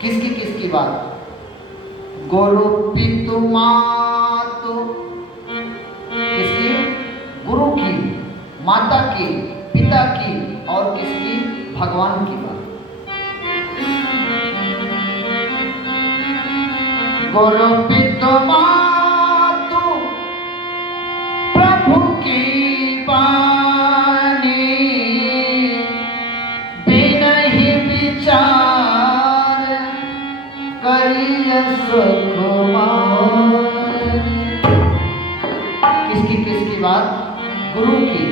किसकी किसकी बात? गुरु पितु मातु, किसकी? गुरु की, माता की, पिता की और किसकी? भगवान की बात। गुरु पितु मातु प्रभु की वाणी, बिनहि विचार करिय सुकुमार। किसकी किसकी बात? गुरु की,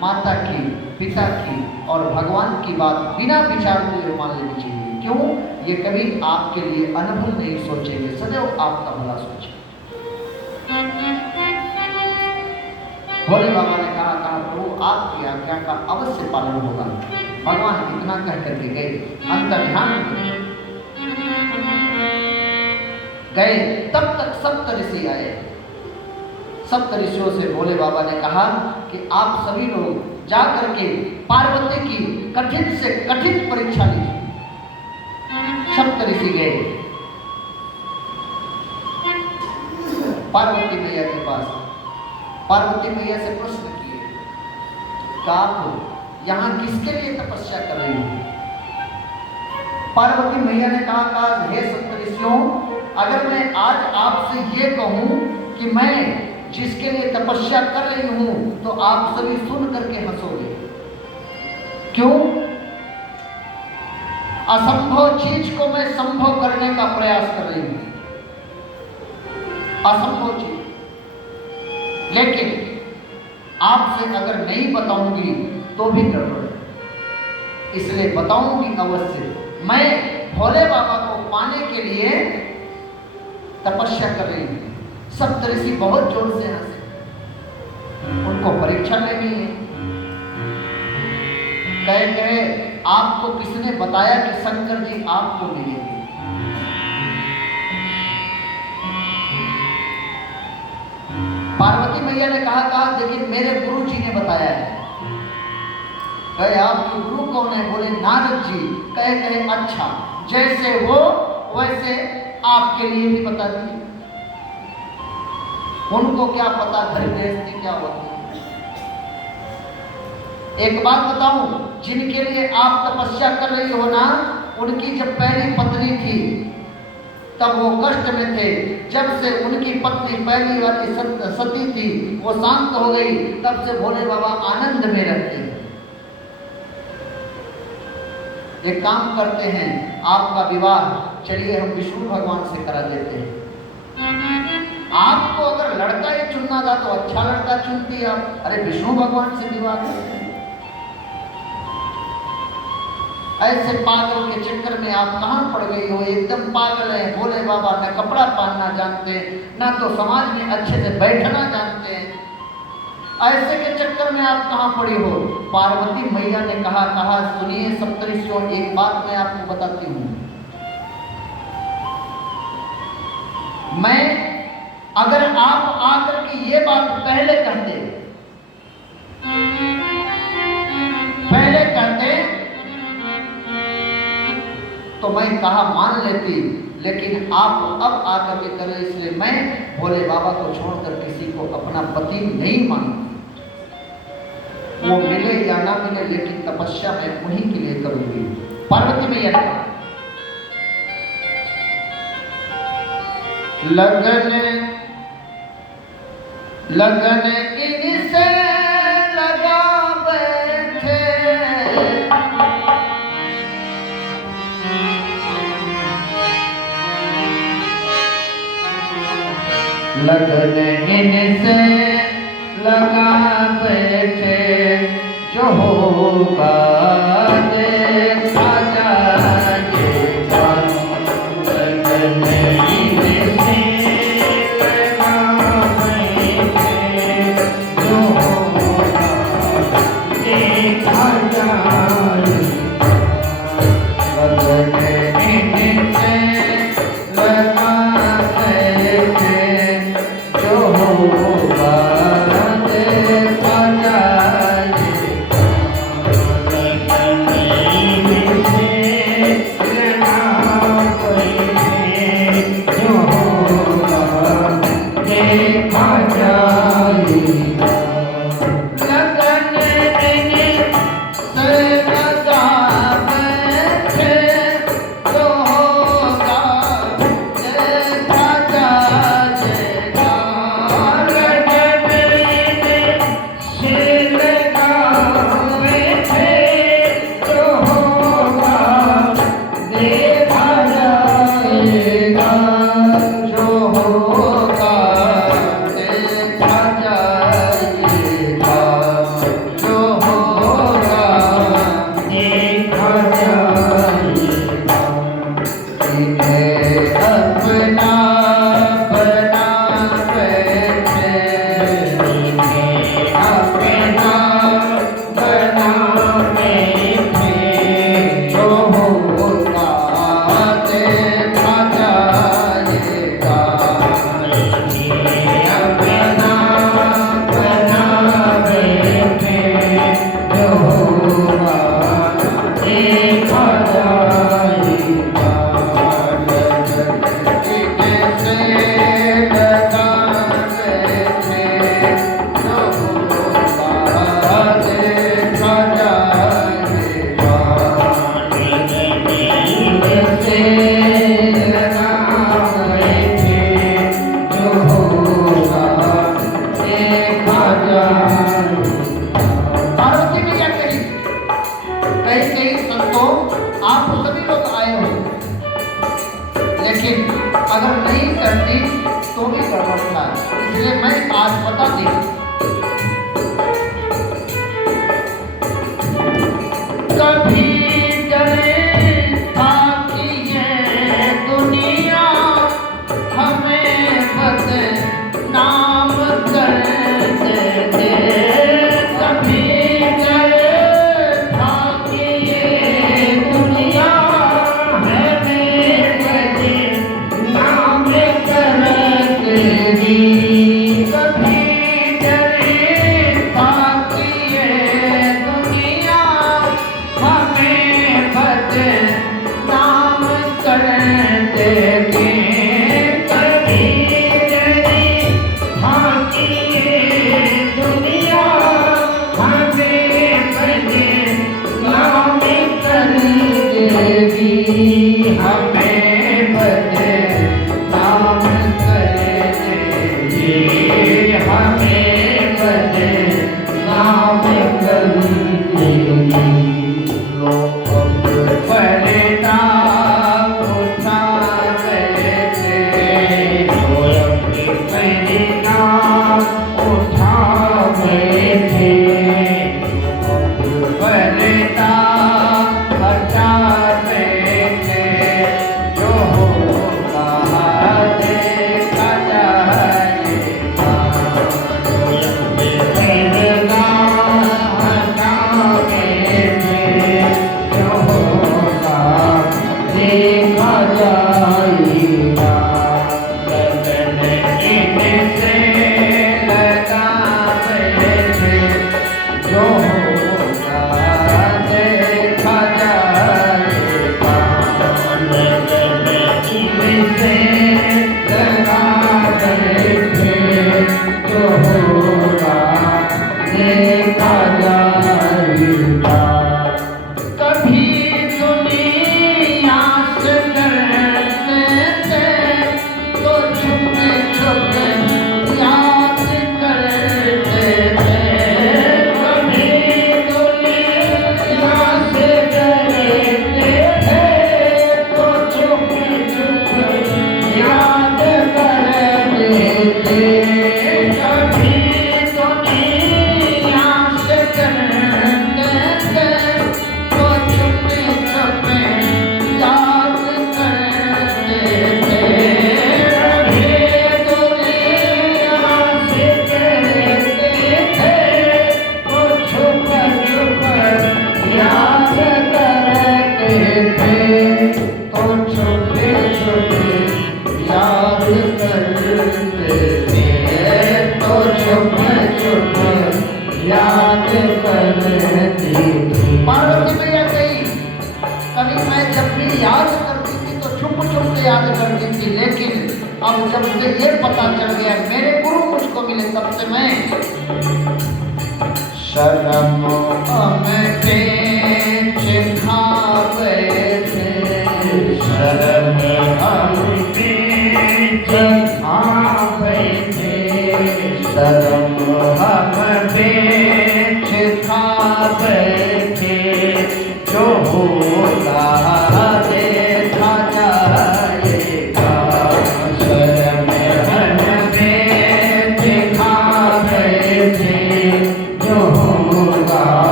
माता की, पिता की और भगवान की बात बिना विचार हुए मान लेनी चाहिए। क्यों? ये कभी आपके लिए अनभल नहीं सोचेंगे, सदैव आपका भला सोचेंगे। भोले बाबा ने कहा प्रभु आपकी आज्ञा का अवश्य पालन होगा। भगवान इतना कह करके गए, अंतर्ध्यान गए। तब तक सप्त ऋषि आए। सप्त ऋषियों से भोले बाबा ने कहा कि आप सभी लोग जा करके पार्वती की कठिन से कठिन परीक्षा लीजिए। सप्त ऋषि गए पार्वती मैया के पास। पार्वती मैया से प्रश्न किए कि आप यहाँ किसके लिए तपस्या कर रही हो? पार्वती मैया ने कहा हे सप्त ऋषियों, अगर मैं आज आपसे ये कहूं कि मैं जिसके लिए तपस्या कर रही हूं तो आप सभी सुन करके हंसोगे। क्यों? असंभव चीज को मैं संभव करने का प्रयास कर रही हूं, असंभव चीज। लेकिन आपसे अगर नहीं बताऊंगी तो भी गड़बड़ है, इसलिए बताऊंगी अवश्य। मैं भोले बाबा को पाने के लिए तपस्या कर रही हूं। सप्तऋषि बहुत जोर से हंसे, उनको परीक्षा लेनी है। कहे आपको किसने बताया कि शंकर जी आपको मिलेंगे? पार्वती मैया ने कहा देखिए मेरे गुरु जी ने बताया है। कहे आपके गुरु कौन है? बोले नारद जी। कहे अच्छा, जैसे वो वैसे आपके लिए भी बता दिए। उनको क्या पता घर गृहस्थी क्या होती है। एक बात बताऊं, जिनके लिए आप तपस्या कर रही हो ना, उनकी जब पहली पत्नी थी तब वो कष्ट में थे। जब से उनकी पत्नी पहली वाली सती थी वो शांत हो गई, तब से भोले बाबा आनंद में रहते हैं। एक काम करते हैं, आपका विवाह चलिए हम विष्णु भगवान से करा देते हैं। आपको अगर लड़का ही चुनना था तो अच्छा लड़का चुनती आप, अरे विष्णु भगवान से विवाह करते हैं। ऐसे पागल के चक्कर में आप कहां पड़ गई हो? एकदम पागल है भोले बाबा, न कपड़ा पहनना जानते हैं, न तो समाज में अच्छे से बैठना जानते हैं। ऐसे के चक्कर में आप कहां पड़ी हो? पार्वती मैया ने कहा सुनिए सप्तऋषियों, एक बात मैं आपको बताती हूं। मैं अगर आप आकर के ये बात पहले कहते तो मैं कहा मान लेती, लेकिन आप अब आकर के करें, इसलिए मैं भोले बाबा को छोड़कर किसी को अपना पति नहीं मानती। वो मिले या ना मिले, लेकिन तपस्या मैं उन्हीं के लिए करूंगी। पार्वती मैया लगन इनसे लगा बैठे, लगन इनसे लगा बैठे, जो होगा देखा जाएगा। लगन इनसे लगा बैठे, जो होगा देखा जाएगा। लगन इनसे लगा बैठे, जो होगा देखा जाएगा।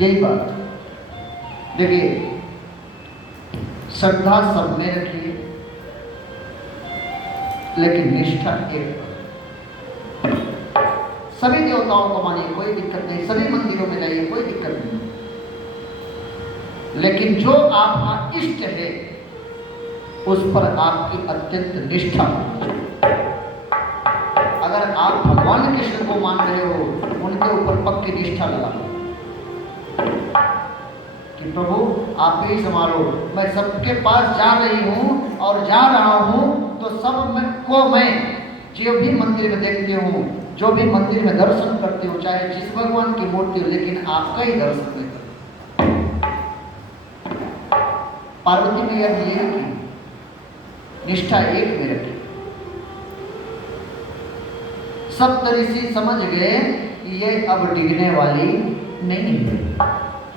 यही बात देखिए, श्रद्धा सब में रखिए लेकिन निष्ठा एक। सभी देवताओं को मानिए, कोई दिक्कत नहीं, सभी मंदिरों में जाइए, कोई दिक्कत नहीं, लेकिन जो आपका इष्ट है उस पर आपकी अत्यंत निष्ठा होनी चाहिए। अगर आप भगवान कृष्ण को मान रहे हो, उनके ऊपर पक्की निष्ठा लगा कि प्रभु आप ही संभालो, मैं सबके पास जा रही हूँ और जा रहा हूँ, तो मैं जो भी मंदिर में देखती हूँ, जो भी मंदिर में दर्शन करती हूँ, चाहे जिस भगवान की मूर्ति हो, लेकिन आपका ही दर्शन नहीं करती। पार्वती मैया ने यही की, निष्ठा एक में रखी। सप्तऋषि समझ गए कि ये अब डिगने वाली नहीं है।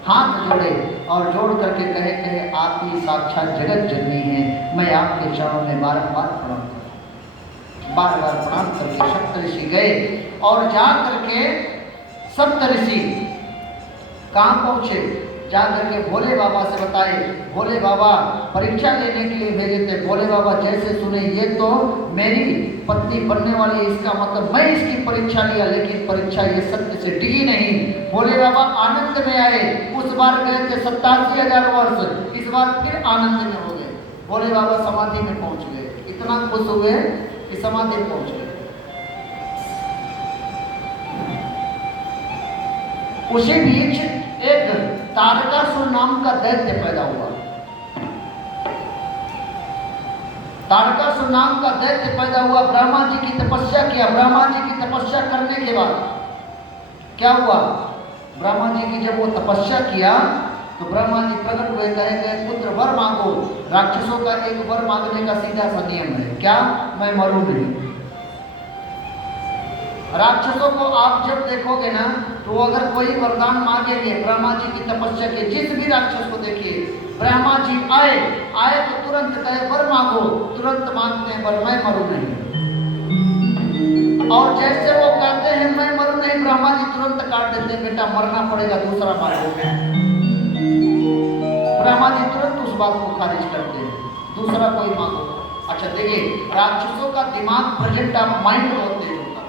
हाथ जोड़े और जोड़ करके कहे आप ही साक्षात जगत जननी हैं, मैं आपके चरणों में बारंबार प्रणाम करता हूँ। बार बार प्रणाम करके सप्तऋषि गए और जा करके सप्तऋषि कहाँ पहुँचे, जा करके भोले बाबा से बताए। भोले बाबा परीक्षा लेने के लिए भेजे थे। भोले बाबा जैसे सुने ये तो मेरी पत्नी बनने वाली है, इसका मतलब मैं इसकी परीक्षा लिया, लेकिन परीक्षा ये सत्य से टिकी नहीं। भोले बाबा आनंद में आए। उस बार गए थे 87,000 वर्ष, इस बार फिर आनंद में हो गए। भोले बाबा समाधि में पहुंच गए, इतना खुश हुए कि समाधि में पहुंच गए। उसी बीच एक तारकासुर नाम का दैत्य पैदा हुआ। तारकासुर नाम का दैत्य पैदा हुआ। ब्रह्मा जी की तपस्या किया। ब्रह्मा जी की तपस्या करने के बाद क्या हुआ, ब्रह्मा जी की जब वो तपस्या किया तो ब्रह्मा जी प्रकट हुए, कहेंगे पुत्र वर मांगो। राक्षसों का एक वर मांगने का सीधा सा नियम है, क्या, मैं मरूं नहीं। राक्षसों को आप जब देखोगे ना, तो अगर कोई वरदान मांगेंगे, ब्रह्मा जी की तपस्या के जिस भी राक्षस को देखिए, ब्रह्मा जी आए तो तुरंत कहे वर मांगो, तुरंत मांगते हैं वर, मैं मरूं नहीं। और जैसे वो कहते हैं मैं मरूं नहीं, ब्रह्मा जी तुरंत काट देते हैं, बेटा मरना पड़ेगा, दूसरा मांगो। ब्रह्मा जी तुरंत उस बात को खारिज करते हैं, दूसरा कोई मांगो। अच्छा देखिए, राक्षसों का दिमाग प्रेजेंट ऑफ माइंड बहुत तेज होता था।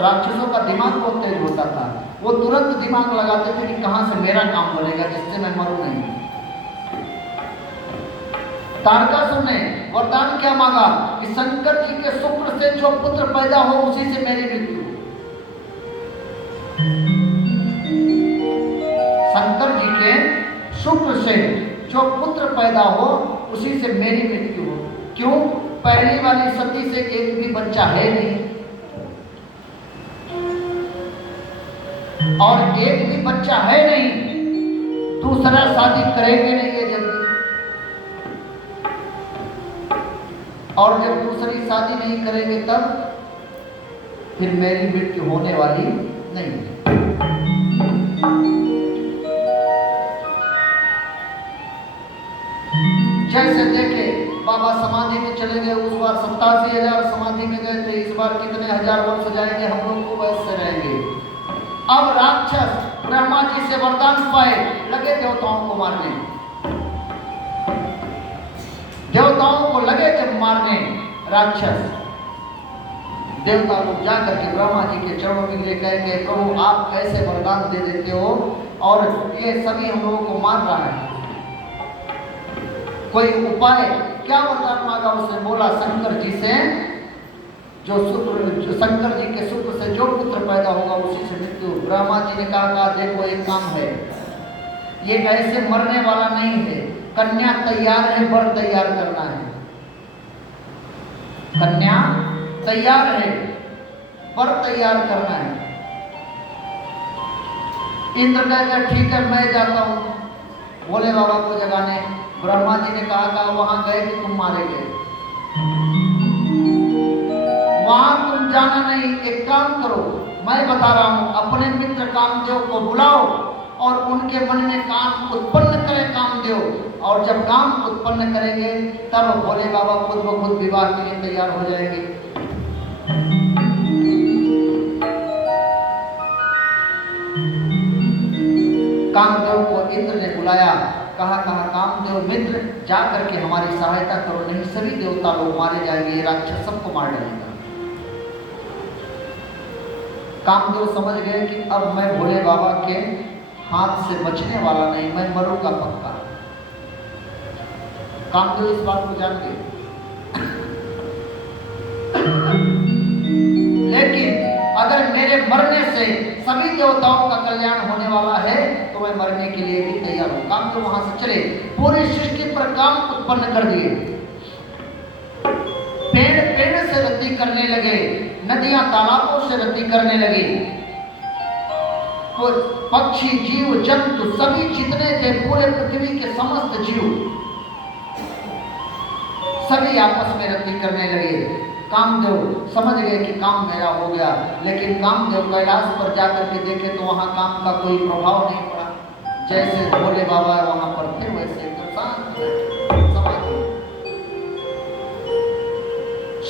राक्षसों का दिमाग बहुत तेज होता था। वो तुरंत दिमाग लगाते थे कि कहां से मेरा काम बनेगा जिससे मैं मरूं नहीं। तारकासुर ने वरदान क्या मांगा कि शंकर जी के शुक्र से जो पुत्र पैदा हो उसी से मेरी मृत्यु। शंकर जी के शुक्र से जो पुत्र पैदा हो उसी से मेरी मृत्यु हो। क्यों, पहली वाली सती से एक भी बच्चा है नहीं, और एक भी बच्चा है नहीं, दूसरा शादी करेंगे नहीं ये जल्दी, और जब दूसरी शादी नहीं करेंगे तब फिर मेरी मृत्यु होने वाली नहीं। जैसे देखे बाबा समाधि में चले गए, उस बार 87,000 समाधि में गए थे, इस बार कितने हजार वर्ष जाएंगे, हम लोग को वैसे रहेंगे। अब राक्षस ब्रह्मा जी से वरदान पाए, लगे देवताओं को मारने। देवताओं को लगे जब मारने राक्षस, देवता लोग जा करके ब्रह्मा जी के चरणों में गिरे, कहेंगे प्रभु आप कैसे वरदान दे देते हो और ये सभी हम लोगों को मार रहा है, कोई उपाय। क्या वरदान मांगा उसने, बोला शंकर जी से जो शंकर जी के शुक्र से जो पुत्र पैदा होगा उसी से मृत्यु। ब्रह्मा जी ने कहा देखो एक काम है, ये ऐसे मरने वाला नहीं है, कन्या तैयार है, वर तैयार करना है। कन्या तैयार है, वर तैयार करना है। इंद्र कहेगा ठीक है मैं जाता हूं भोले बाबा को जगाने। ब्रह्मा जी ने कहा वहां गए कि तुम मारे गए, वहां तुम जाना नहीं, एक काम करो, मैं बता रहा हूं, अपने मित्र कामदेव को बुलाओ और उनके मन में काम उत्पन्न करें कामदेव, और जब काम उत्पन्न करेंगे तब भोले बाबा खुद ब खुद विवाह के लिए तैयार हो जाएंगे। कामदेव को इंद्र ने बुलाया, कहा कामदेव मित्र जा करके हमारी सहायता करो, नहीं सभी देवता लोग मारे जाएंगे, ये राक्षस सबको मार डालेगा। कामदेव समझ गए कि अब मैं भोले बाबा के हाथ से बचने वाला नहीं, मैं मरूंगा पक्का। कामदेव इस बात को जान गए। लेकिन अगर मेरे मरने से सभी देवताओं का कल्याण होने वाला है तो मैं मरने के लिए भी तैयार हूं। कामदेव वहां से चले, पूरी सृष्टि पर काम उत्पन्न कर दिए। पेड़ पेड़ से रति करने लगे, नदियां तालाबों से रति करने लगी, पक्षी जीव जंतु सभी जितने थे पूरे पृथ्वी के समस्त जीव सभी आपस में रति करने लगे। कामदेव समझ गए कि काम मेरा हो गया, लेकिन कामदेव कैलाश पर जाकर के देखे तो वहां काम का कोई प्रभाव नहीं पड़ा। जैसे भोले बाबा वहां पर थे वैसे एकदम शांत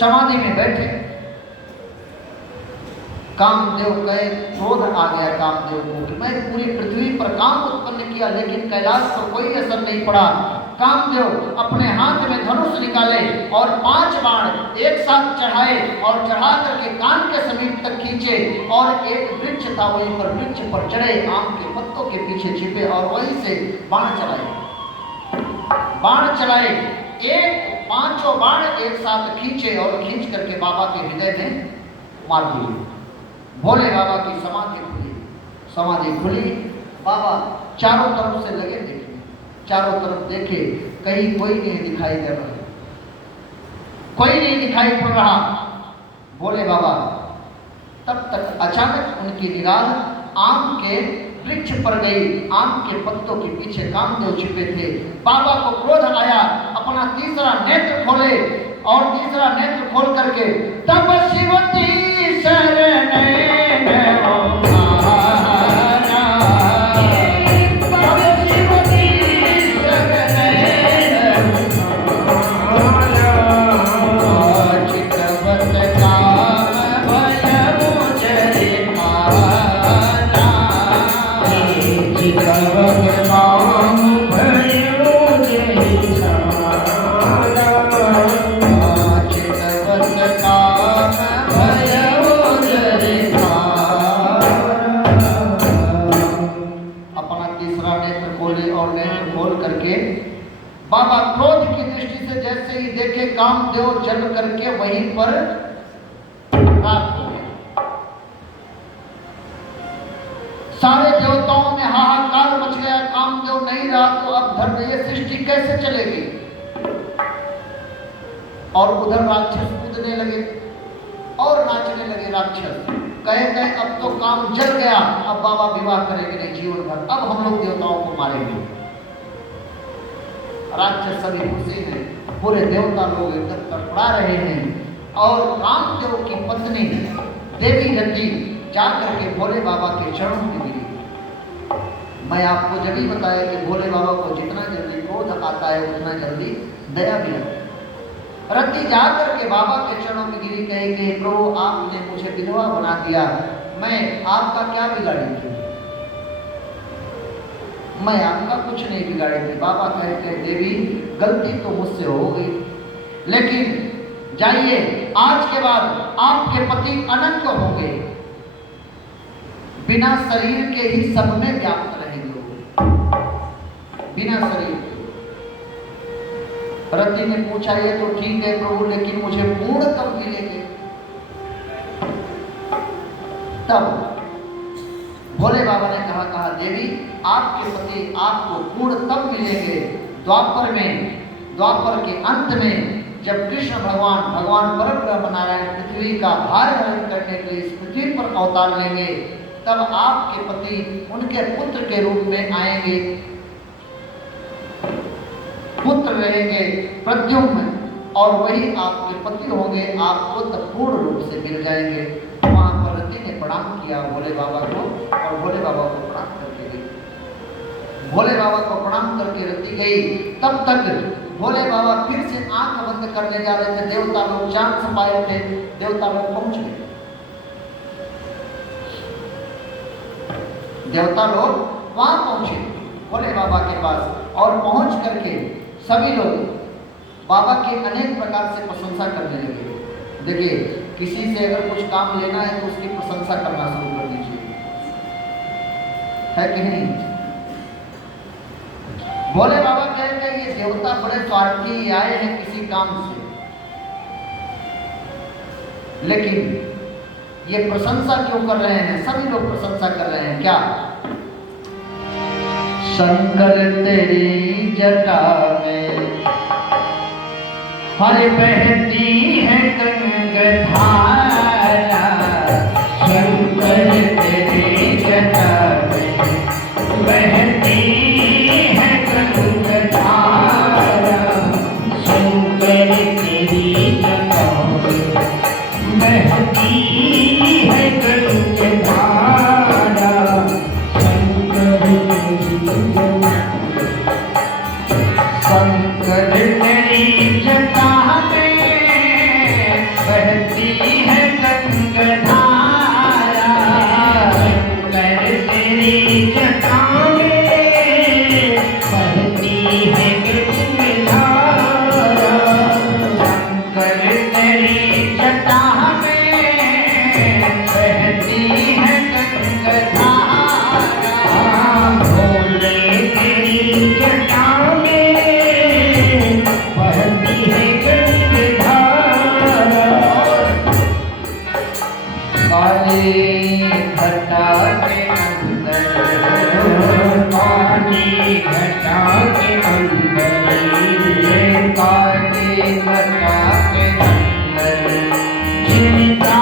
समाधि में बैठे। कामदेव कहे, क्रोध आ गया कामदेव को कि मैं पूरी पृथ्वी पर काम उत्पन्न किया लेकिन कैलाश पर कोई असर नहीं पड़ा। कामदेव अपने हाथ में धनुष निकाले और 5 बाण एक साथ चढ़ाए और चढ़ा करके कान के समीप तक खींचे और एक वृक्ष था वहीं पर वृक्ष पर चढ़े, आम के पत्तों के पीछे छिपे और वहीं से बाण चलाए। एक 5 बाण एक साथ खींचे और खींच करके बाबा के हृदय में मार दिए। भोले बाबा की समाधि खुली। बाबा चारों तरफ से लगे देखे, चारों तरफ देखे, कहीं कोई नहीं दिखाई दे रहा, कोई नहीं दिखाई पड़ रहा। भोले बाबा तब तक अचानक उनकी निगाह आम के वृक्ष पर गई। आम के पत्तों के पीछे कामदेव छिपे थे। बाबा को क्रोध आया, अपना तीसरा नेत्र खोले और तीसरा नेत्र खोल करके तब शिवती शरण बाबा क्रोध की दृष्टि से जैसे ही देखे कामदेव जल करके वहीं पर राख हो गए। सारे देवताओं में हाहाकार मच गया। कामदेव नहीं रहा तो अब धर्म ये सृष्टि कैसे चलेगी। और उधर राक्षस कूदने लगे और नाचने लगे। राक्षस कहे अब तो काम जल गया, अब बाबा विवाह करेंगे नहीं जीवन भर, अब हम लोग देवताओं को मारेंगे। राक्षस सभी खुशी हैं, पूरे देवता लोग एकदम तड़पड़ा रहे हैं। और कामदेव की पत्नी देवी रति जाकर के भोले बाबा के चरणों में गिरी। मैं आपको जब ही बताया कि भोले बाबा को जितना जल्दी क्रोध आता है उतना जल्दी दया भी आता है। रति जाकर के बाबा के चरणों में गिरी, कहे कि प्रभु आपने मुझे विधवा बना दिया, मैं आपका क्या बिगाड़ी थी, मैं आपका कुछ नहीं बिगाड़ी थी। बाबा कहते देवी गलती तो मुझसे हो गई, लेकिन जाइए आज के बाद आपके पति अनंत हो गए, बिना शरीर के ही सब में व्याप्त रहेंगे, बिना शरीर के। रति ने पूछा ये तो ठीक है प्रभु, लेकिन मुझे पूर्ण कब मिलेंगे। तब भोले बाबा ने कहा देवी आपके पति आपको पूर्ण तब मिलेंगे द्वापर के अंत में, जब कृष्ण भगवान परब्रह्म नारायण पृथ्वी का भार हरण करने के लिए इस पृथ्वी पर अवतार लेंगे, तब आपके पति उनके पुत्र के रूप में आएंगे, पुत्र रहेंगे प्रद्युम्न, और वही आपके पति होंगे, आपको तब पूर्ण रूप से मिल जाएंगे। वहां पर रति ने प्रणाम किया भोले बाबा को और भोले बाबा को प्रणाम करके गई। भोले बाबा को प्रणाम करके रति गई। तब तक भोले बाबा फिर से आंख बंद करने जा रहे थे। देवता लोग चांद छपाए थे, देवता लोग पहुंच गए। देवता लोग वहां पहुंचे भोले बाबा के पास और पहुंच करके सभी लोग बाबा की अनेक प्रकार से प्रशंसा करने लगे। देखिए किसी से अगर कुछ काम लेना है तो उसकी प्रशंसा करना शुरू कर दीजिए, है कि नहीं। भोले बाबा कहते हैं ये देवता बड़े स्वार्थी आए हैं किसी काम से, लेकिन ये प्रशंसा क्यों कर रहे हैं? सभी लोग प्रशंसा कर रहे हैं। क्या? शंकर तेरी जटा में हर बहती है गंगाधारा, शंकर तेरी जटा में बहती है गंगाधारा, शंकर तेरी जटा में बहती है गंगाधारा, शंकर तेरी जटा में बहती है गंगाधारा, शंकर तेरी जटा में बहती है गंगाधारा, शंकर तेरी जटा बहती है गंगाधारा, भोले तेरी जटा में बहती है गंगाधारा, काली घटा के अंदर, काली घटा के अंदर, काली घटा के अंदर जिनका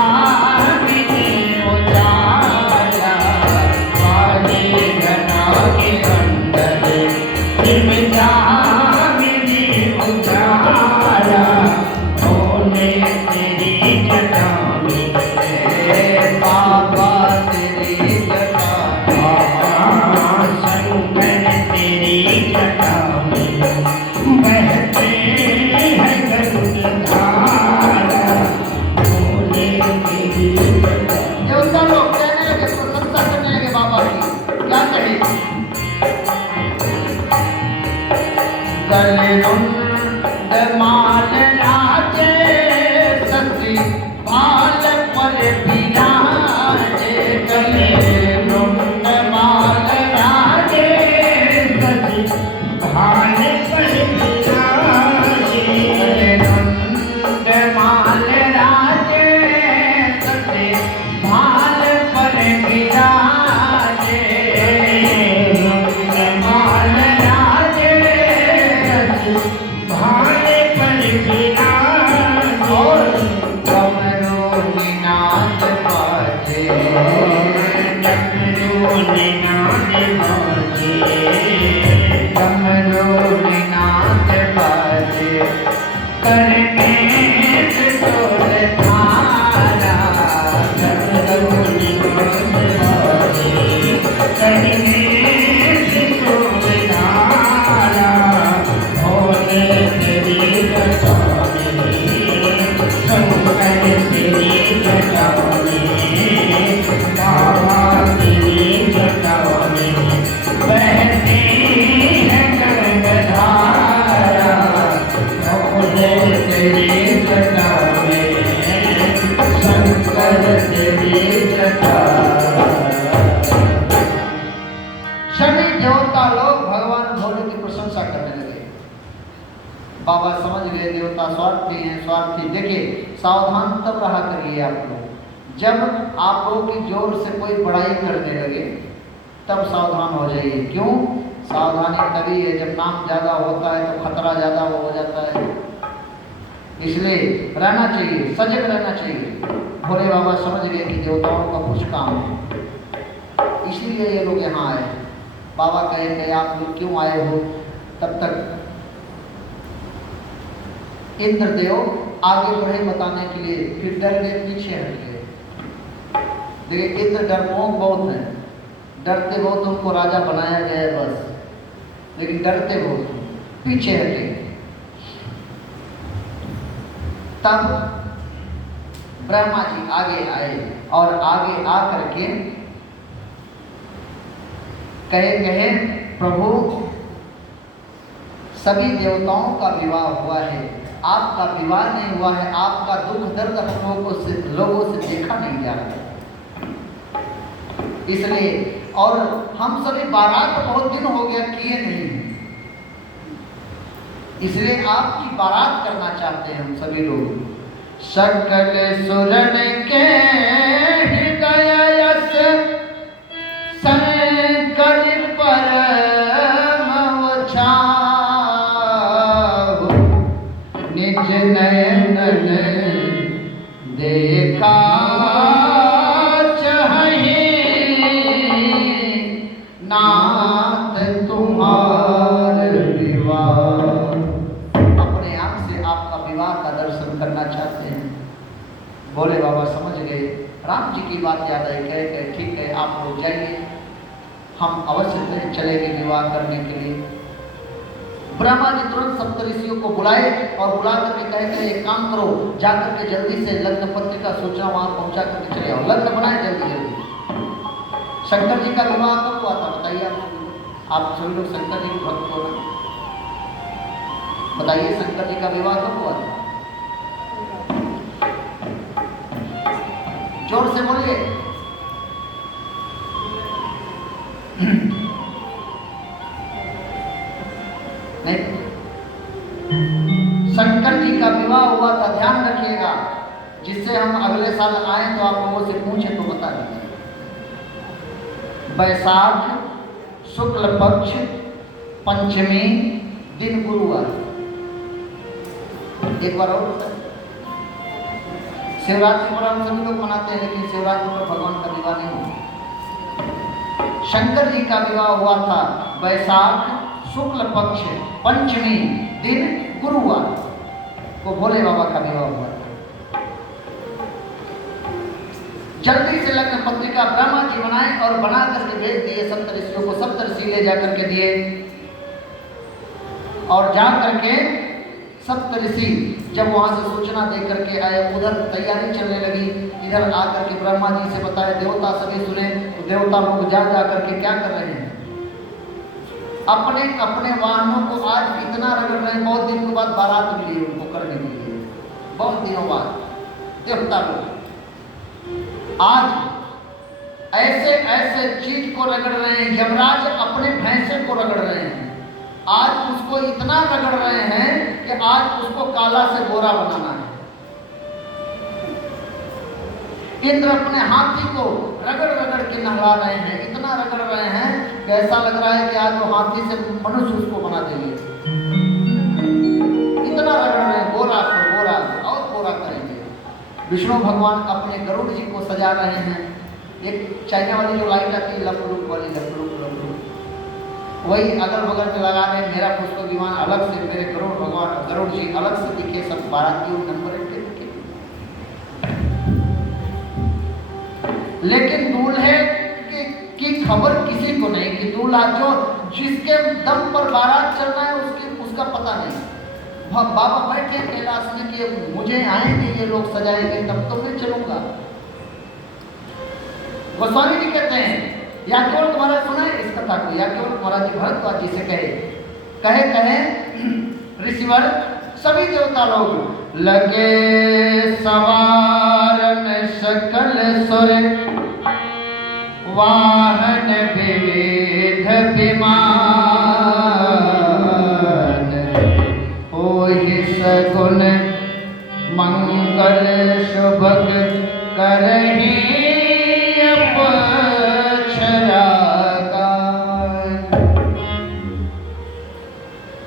माल राजे सती भाल पर बिराजे, गले लुंड माल राजे सती भाल पर बिराजे, गले लुंड माल राजे सती भाल पर बिराजे, लुंड माल राजे भाले पर बिराजे, और डमरू निनाद बाजे, डमरू निनाद बाजे, डमरू निनाद बाजे, करने से तोर धारा, डमरू निनाद बाजे, करने से तोर धारा, भोले तेरी जटा में, शंकर तेरी जटा में, बाबा तेरी जटा में बहती है गंगाधारा, भोले तेरी जटा में, शंकर तेरी जटा। सभी देवता लोग भगवान भोले की प्रशंसा करने लगे। बाबा समझ गए देवता स्वार्थी हैं, स्वार्थी। देखिए, सावधान तब रहा करिए आप लोग, जब आप लोगों की जोर से कोई बड़ाई करने लगे तब सावधान हो जाइए। क्यों? सावधानी तभी है जब नाम ज़्यादा होता है तो खतरा ज़्यादा हो जाता है, इसलिए रहना चाहिए, सजग रहना चाहिए। भोले बाबा समझ गए कि देवताओं का कुछ काम है, इसलिए ये लोग यहाँ आए। बाबा कहे कि आप लोग क्यों आए हो? तब तक इंद्रदेव आगे बढ़े बताने के लिए, फिर डर गए, पीछे हट गए। देखिए, इंद्र डरपोक बहुत है, डरते बहुत उनको राजा बनाया गया है बस, लेकिन डरते बहुत, पीछे हटे। तब ब्रह्मा जी आगे आए और आगे आ करके कहे प्रभु सभी देवताओं का विवाह हुआ है, आपका विवाह नहीं हुआ है, आपका दुख दर्द हम लोगों से देखा नहीं जा रहा, इसलिए और हम सभी बारात बहुत दिन हो गया किए नहीं, इसलिए आपकी बारात करना चाहते हैं हम सभी लोग। सकल सुरन के हृदय यस शंकर परम छाव, निज नयन देखा चाहे नाथ तुम्हार विवाह। अपने आँख से आपका विवाह का दर्शन करना चाहते हैं। भोले बाबा समझ गए, राम जी की बात याद आई, कहे ठीक है आप लोग जाइए, हम अवश्य चलेंगे विवाह करने के लिए। ब्रह्मा जी तुरंत सप्तऋषियों को बुलाए और बुला करके कहे एक काम करो, जाकर के जल्दी से लग्न पत्रिका सूचना वहां पहुंचा करके चले आओ, लग्न बनाए जल्दी जल्दी। शंकर जी का विवाह कब हुआ था बताइए आप सभी लोग शंकर जी के भक्त हो ना, बताइए शंकर जी का विवाह कब हुआ था? जोर से बोलिए। नहीं, शंकर जी का विवाह हुआ था, ध्यान रखिएगा, जिससे हम अगले साल आए तो आप लोगों से पूछे तो बता दीजिए। वैशाख शुक्ल पक्ष पंचमी दिन गुरुवार। एक बार और शिवरात्रि पर हम सभी लोग मनाते हैं, लेकिन शिवरात्रि पर भगवान का विवाह नहीं हुआ। शंकर जी का विवाह हुआ था वैशाख शुक्ल पक्ष पंचमी दिन गुरुवार को भोले बाबा का विवाह हुआ था। जल्दी से लग्न पत्रिका ब्रह्मा जी बनाए और बना करके भेज दिए सप्तऋषियों को। सप्तऋषि ले जाकर के दिए और जा करके सप्तऋषि जब वहां से सूचना दे करके आए, उधर तैयारी चलने लगी। इधर आकर के ब्रह्मा जी से बताया, देवता सभी सुने, तो देवता लोग जा करके क्या कर रहे हैं, अपने अपने वाहनों को आज इतना रगड़ रहे हैं। बहुत दिन के बाद बारात मिली उनको करने के लिए, बहुत दिनों बाद देवता लोग आज ऐसे ऐसे चीज को रगड़ रहे हैं। यमराज अपने भैंसे को रगड़ रहे हैं, आज उसको इतना रगड़ रहे हैं कि आज उसको काला से गोरा बनाना है। इंद्र अपने हाथी को रगड़ रगड़ के नहला रहे हैं, इतना रगड़ रहे हैं कि ऐसा लग रहा है कि आज वो हाथी से मनुष्य उसको बना देंगे। इतना रगड़ रहे हैं, गोरा को गोरा और गोरा करेंगे। विष्णु भगवान अपने गरुड़ जी को सजा रहे हैं। एक चाइना वाली जो लाइट आती है लपलुप वाली, लपलुप लपलुप, वही अगल बगल में लगा रहे। मेरा पुष्प विमान अलग से, मेरे गरुड़ भगवान गरुड़ जी अलग से दिखे, सब बारातियों नंबर एक दिखे। लेकिन दूल्हे की खबर किसी को नहीं कि दूल्हा जो जिसके दम पर बारात चलना है उसका पता नहीं। बाबा बैठे कैलाश में कि मुझे आएंगे ये लोग सजाएंगे तब तो मैं चलूंगा। गोस्वामी जी कहते हैं, या केवल तुम्हारा सुना है इस कथा को, या केवल तुम्हारा जी भरद्वाज जी से कहे ऋषिवर सभी देवता लोग लगे सवारन सकल सुर वाहन विविध विमान, ओहि सगुन मंगल शुभग करहि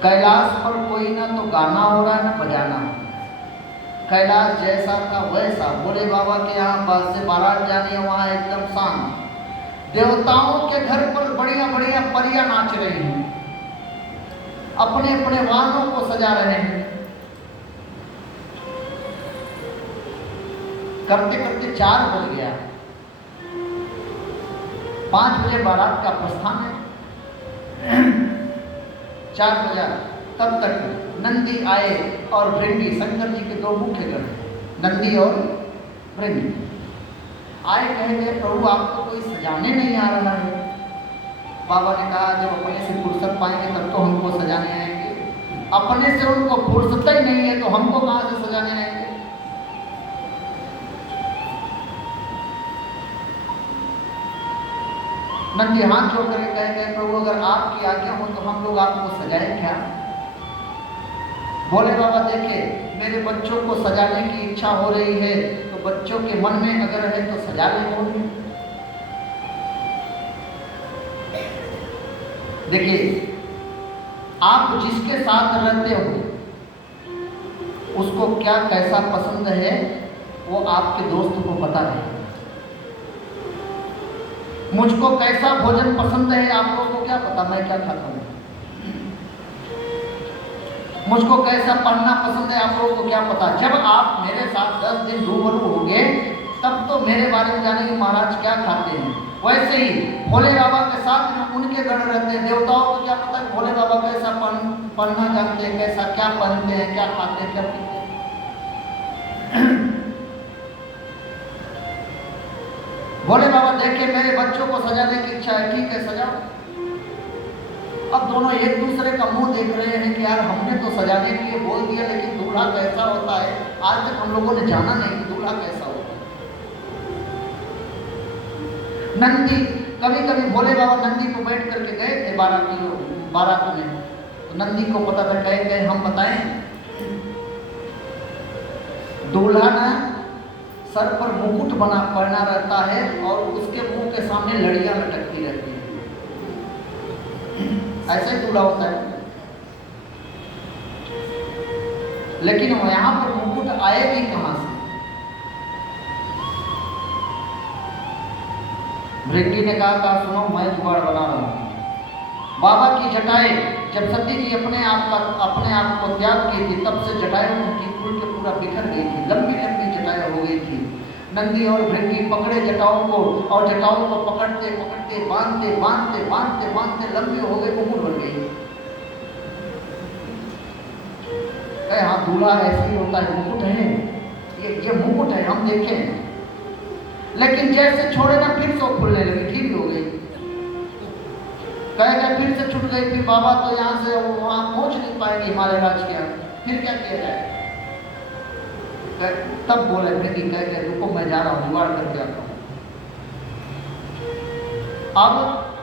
कैलाश पर कोई ना तो गाना हो रहा है ना बजाना। कैलाश जैसा था वैसा, भोले बाबा के यहाँ बस से बारात जानी है, वहाँ एकदम शांत। देवताओं के घर पर बढ़िया बढ़िया परियां नाच रही हैं, अपने अपने वाहनों को सजा रहे हैं। करते करते 4 बज गया, 5 बजे बारात का प्रस्थान है। 4 बजा, तब तक नंदी आए और भृंगी, शंकर जी के 2 मुख्य गण, नंदी और भृंगी आए। कहे प्रभु आपको कोई सजाने नहीं आ रहा है। बाबा ने कहा जब अपने से फुर्सत पाएंगे तब तो हमको सजाने आएंगे, अपने से उनको फुर्सत ही नहीं है तो हमको कहाँ से सजाने आएंगे। नंदी हाथ जोड़ करके कहे प्रभु अगर आपकी आज्ञा हो तो हम लोग आपको सजाए क्या। भोले बाबा देखे मेरे बच्चों को सजाने की इच्छा हो रही है, तो बच्चों के मन में अगर है तो सजा ले होंगे। देखिए, आप जिसके साथ रहते हो उसको क्या कैसा पसंद है वो आपके दोस्त को पता है। मुझको कैसा भोजन पसंद है आप लोगों को क्या पता मैं क्या खाता हूँ। मुझको कैसा पढ़ना पसंद है आप लोगों को क्या पता। जब आप मेरे साथ 10 दिन रूबरू होंगे तब तो मेरे बारे में जानेंगे महाराज क्या खाते हैं। वैसे ही भोले बाबा के साथ में उनके गण रहते हैं। देवताओं को क्या पता है भोले बाबा कैसा पढ़ना जानते हैं, कैसा क्या पहनते हैं, क्या खाते हैं, क्या पीते हैं। भोले बाबा देखे मेरे बच्चों को सजाने की इच्छा है, ठीक है सजाओ। अब दोनों एक दूसरे का मुंह देख रहे हैं कि यार हमने तो सजाने के लिए बोल दिया, लेकिन दूल्हा कैसा होता है आज तक हम लोगों ने जाना नहीं कि दूल्हा कैसा होता है। नंदी, कभी कभी भोले बाबा नंदी को बैठ करके गए थे 12 किलो बारात में, तो नंदी को पता था कहे हम बताएं दूल्हा ना सर पर मुकुट बना पहना रहता है और उसके मुंह के सामने लड़ियां लटकती रहती है, ऐसे दूल्हा होता है। लेकिन यहां पर मुकुट आए भी कहां से। भृंगी ने कहा सुनो मैं जुगाड़ बना रहा हूं। बाबा की जटाएं, जब सती जी अपने आप को त्याग की थी तब से जटाएं उनकी पूरी के पूरा बिखर गई थी, लंबी लंबी जटाएं हो गई थी। नंदी और भृंगी पकड़े जटाओं को और जटाओं को पकड़ते पकड़ते बांधते बांधते बांधते बांधते लंबी हो गई, मुकुट बन गई। कहे हाँ दूल्हा ऐसे ही होता है, मुकुट है ये मुकुट है हम देखें। लेकिन जैसे छोड़े ना फिर से खुलने लगी, ठीक हो गई। कहेगा फिर से छूट गई, फिर बाबा तो यहाँ से वहां पहुंच नहीं पाएंगे हिमालय राज के यहाँ, फिर क्या किया जाए। तब बोले बेटी कह रुको मैं जा रहा हूँ जुगाड़ करके आता हूँ। अब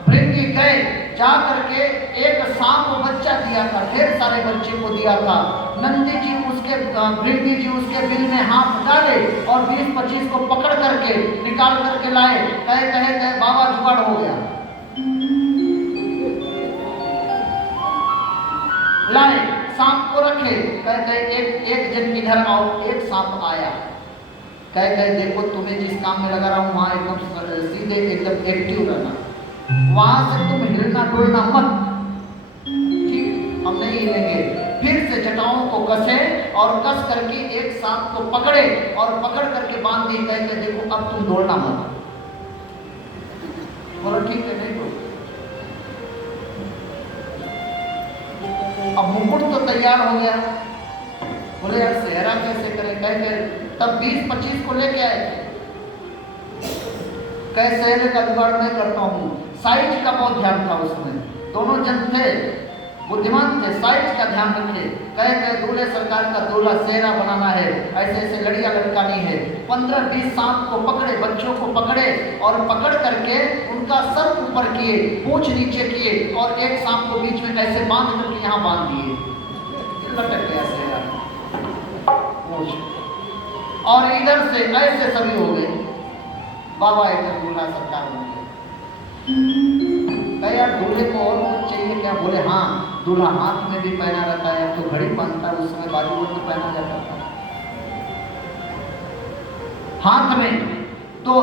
भृंगी गए जा करके एक सांप बच्चा दिया था, ढेर सारे बच्चे को दिया था। नंदी जी भृंगी जी उसके बिल में हाथ डाले और 20-25 को पकड़ करके निकाल करके लाए। कहे बाबा जुगाड़ हो गया। लाए सांप को रखे, कहे एक जन इधर आओ। एक सांप आया, कहे देखो तुम्हें जिस काम में लगा रहा हूं वहां एकदम सीधे एकदम एक्टिव रहना, वहां से तुम हिलना डुलना मत, ठीक हम नहीं हिलेंगे। फिर से जटाओं को कसे और कस करके एक सांप को पकड़े और पकड़ करके बांध दी। कहे देखो अब तुम दौड़ना मत। बोलो ठीक है नहीं तो। अब मुकुट तो तैयार हो गया, बोले यार सेहरा कैसे करें। कहे तब 20-25 को लेके आए। कहे सेहरे का जुगाड़ मैं करता हूँ। साइज का बहुत ध्यान था उसमें, दोनों जन थे बुद्धिमान थे, साइज का ध्यान रखे। कहे दूल्हे सरकार का दूल्हा सेहरा बनाना है, ऐसे ऐसे लड़ियां लटकानी है। 15-20 सांप को पकड़े, बच्चों को पकड़े और पकड़ करके उनका सर ऊपर किए, पूंछ नीचे किए और एक सांप को बीच में ऐसे बांध करके यहाँ बांध दिए, लटक गया सेहरा पूंछ। और इधर से ऐसे सभी हो गए। बाबा एकदम दूल्हा सरकार बन गए। कहे यार दूल्हे को और कुछ चाहिए क्या। बोले हाँ दूल्हा हाथ में भी पहना रहता है, तो घड़ी बांधता है, उस समय बाजूबंद तो पहना जाता था हाथ में। तो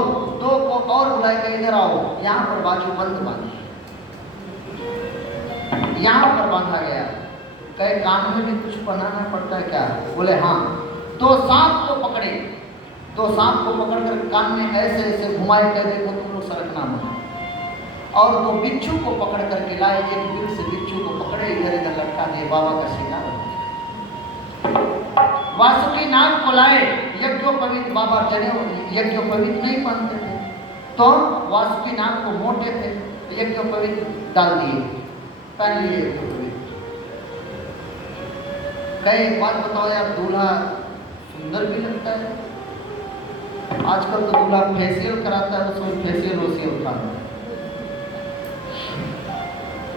दो को और बुलाए के इधर आओ, यहाँ पर बाजूबंद बांधे, यहाँ पर बांधा गया। कहे कान में भी कुछ बनाना पड़ता है क्या। बोले हाँ। 2 सांप को पकड़े, 2 सांप को पकड़ कर कान में ऐसे ऐसे घुमाए, कह देखो तुम लोग सरकना मत। और 2 बिच्छू को पकड़ करके लाए, एक बिल से बिच्छू को पकड़े इधर इधर लटका दिए, बाबा का शिकार। वासुकी नाग को लाए, यज्ञोपवीत बाबा चले यज्ञोपवीत नहीं पहनते थे, तो वासुकी नाग को मोटे थे यज्ञोपवीत डाल दिए, पहन लिए यज्ञोपवीत। कहे एक बात बताओ यार दूल्हा सुंदर भी लगता है। आजकल तो दूल्हा फेशियल कराता है, उसमें फेशियल वोशियल का।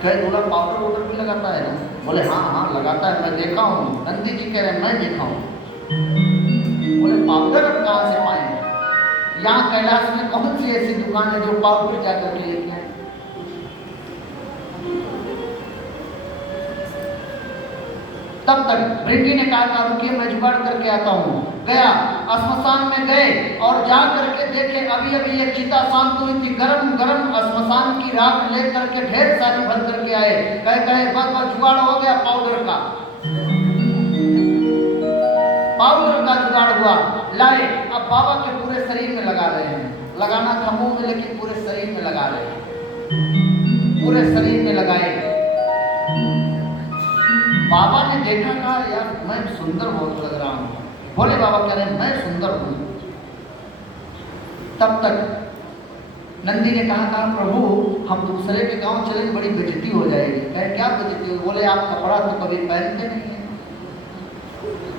कहे दूल्हा पाउडर वाउडर भी लगाता है ना, बोले हाँ हाँ लगाता है, मैं देखा हूँ। नंदी जी कह रहे मैं देखा हूँ। बोले पाउडर अब कहाँ से पाएंगे? यहाँ कैलाश में कौन सी ऐसी दुकान है जो पाउडर जाकर के लेके आए? तब तक भृंगी ने कहा रुकिए मैं जुगाड़ करके आता हूँ। गया, श्मशान में गए और जा करके देखे अभी अभी एक चिता शांत हुई थी, गरम गरम श्मशान की राख ले करके ढेर सारी भर करके आए। कहे बस जुगाड़ हो गया, पाउडर का जुगाड़ हुआ, लाए। अब बाबा के पूरे शरीर में लगा रहे हैं, लगाना था मुंह में लेकिन पूरे शरीर में लगा रहे हैं, पूरे शरीर में लगाए। बाबा ने देखा, कहा यार मैं सुंदर बहुत लग रहा हूँ। भोले बाबा कह रहे हैं मैं सुंदर हूँ। तब तक नंदी ने कहा प्रभु हम दूसरे के गांव चलेंगे, बड़ी बेइज्जती हो जाएगी। कहे क्या बेइज्जती हो? बोले आप कपड़ा तो कभी पहनते नहीं है,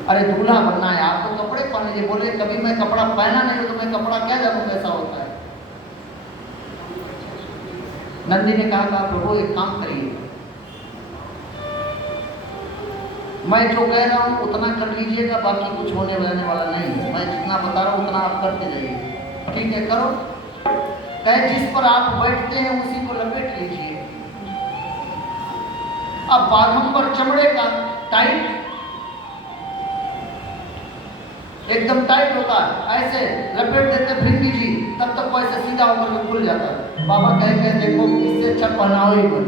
अरे दूल्हा बनना है आपको कपड़े पहने। बोले कभी मैं कपड़ा पहना नहीं हूँ तो मैं कपड़ा क्या जानूँ कैसा होता है। नंदी ने कहा प्रभु एक काम करिए, मैं जो कह रहा हूँ उतना कर लीजिएगा, बाकी कुछ होने रहने वाला नहीं है। मैं जितना बता रहा हूँ उतना आप करते जाइए, ठीक है करो। कहे जिस पर आप बैठते हैं उसी को लपेट लीजिए। अब बाघंबर चमड़े का टाइट, एकदम टाइट होता है, ऐसे लपेट देते भृंगी जी, तब तक वैसे सीधा होकर के खुल जाता है। बाबा कहे देखो इससे अच्छा पहनाओ ही मत,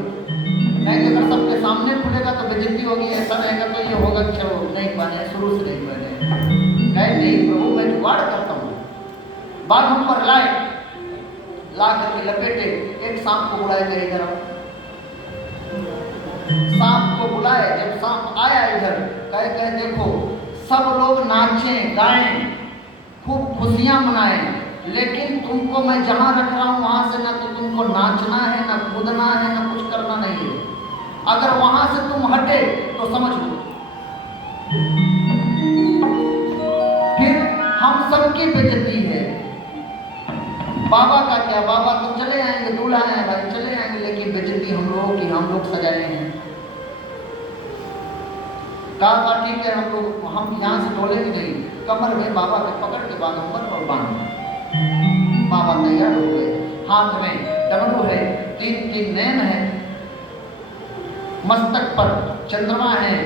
नहीं तो अगर सबके सामने खुलेगा तो बेइज्जती होगी, ऐसा रहेगा तो ये होगा कि चलो नहीं पहने, शुरू से नहीं पहने। कहे नहीं प्रभु मैं जुगाड़ करता हूँ। बाघंबर लाए, ला करके लपेटे, एक सांप को बुलाए गए इधर। सांप को बुलाए, जब सांप आया इधर कहे देखो सब लोग नाचें गाएं, खूब खुशियां मनाएं, लेकिन तुमको मैं जहां रख रहा हूं वहां से ना तो तुमको नाचना है, ना कूदना है, ना कुछ करना नहीं है। अगर वहां से तुम हटे तो समझ लो फिर हम सबकी बेइज्जती है। बाबा का क्या, बाबा तो चले आएंगे, दूल्हा है भाई चले आएंगे, लेकिन बेइज्जती हम लोगों की, हम लोग सजाए हैं। कहा ठीक है हम यहाँ से डोलेंगे नहीं, कमर में बाबा के पकड़ के बाघंबर पर बांध। बाबा तैयार हो गए, हाथ में डमरू है, तीन नैन है, मस्तक पर चंद्रमा है,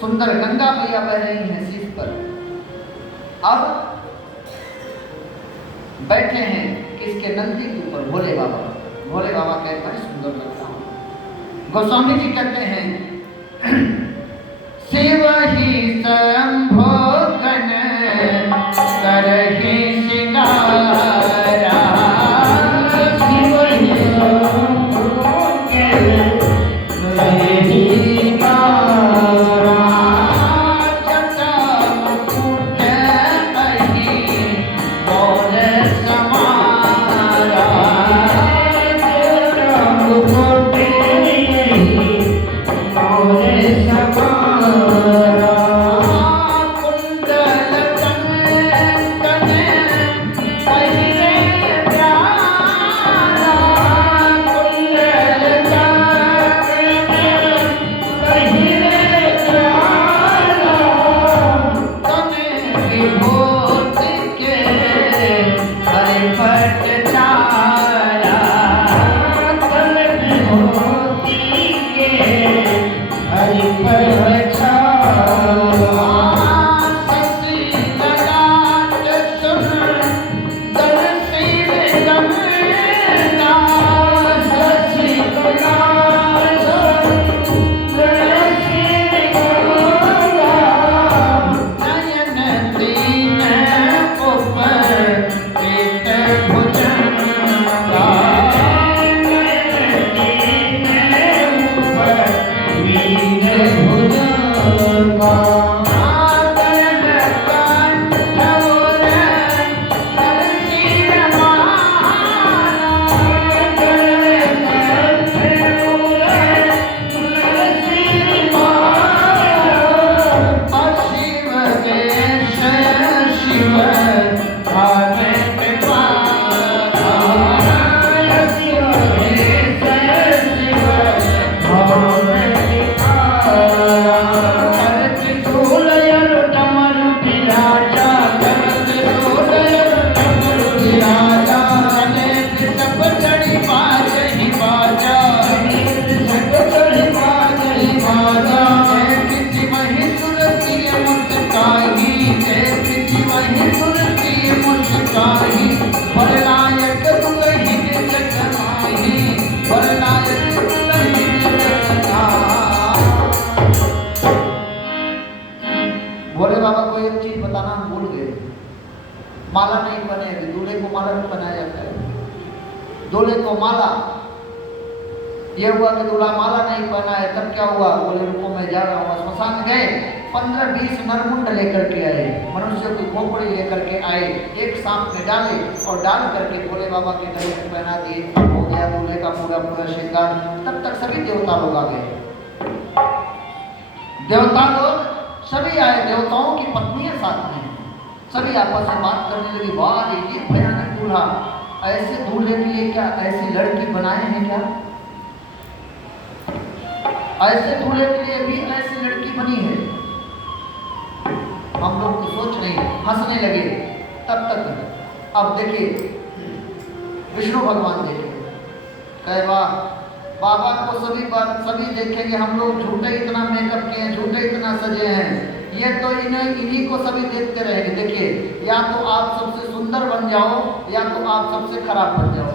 सुंदर गंगा मैया बह रही है शीश पर। अब बैठे हैं किसके? नंदी के ऊपर भोले बाबा। भोले बाबा कहते हैं सुंदर लगता हूँ। गोस्वामी जी कहते हैं शिव ही शंभो गण करहि सिंगारा, शिव ही शंभो गण करहि सिंगारा, जटा मुकुट अहि गौर समारा, जटा मुकुट अहि गौर समारा, कुंडल कंकण पहिरे प्यारा, कुंडल कंकण पहिरे प्यारा, तने विभूति के हरिभट छाया, तने विभूति के हरिभट छाया, शशि ललाट सुंदर सिर गंगा, शशि ललाट सुंदर सिर गंगा, नयन तीन दूल्हे माला नहीं बने, अभी दूल्हे को माला नहीं बनाया जाता है। दूल्हे को माला, ये हुआ कि दूल्हा माला नहीं पहना है, तब क्या हुआ? बोले रुको मैं जा रहा हूँ। श्मशान गए, 15-20 नरमुंड लेकर के आए, मनुष्य की खोपड़ी लेकर के आए, एक सांप में डाले और डाल करके भोले बाबा के गले में पहना दिए। हो गया दूल्हे का पूरा पूरा श्रृंगार। तब तक सभी देवता लोग आ गए, देवता लोग सभी आए, देवताओं की पत्नियां साथ में, सभी आपस में बात करने लगी। वाह ये भयानक दूल्हा, ऐसे दूल्हे के लिए क्या ऐसी लड़की बनाए हैं क्या? ऐसे दूल्हे के लिए भी ऐसी लड़की बनी है। हम लोग तो सोच रहे हंसने लगे। तब तक अब देखिए विष्णु भगवान देखे, कहे वाह बाबा को सभी देखेंगे, हम लोग झूठे इतना मेकअप किए हैं, झूठे इतना सजे हैं, ये तो इन्हीं को सभी देखते रहेंगे। देखिए या तो आप सबसे सुंदर बन जाओ या तो आप सबसे खराब बन जाओ।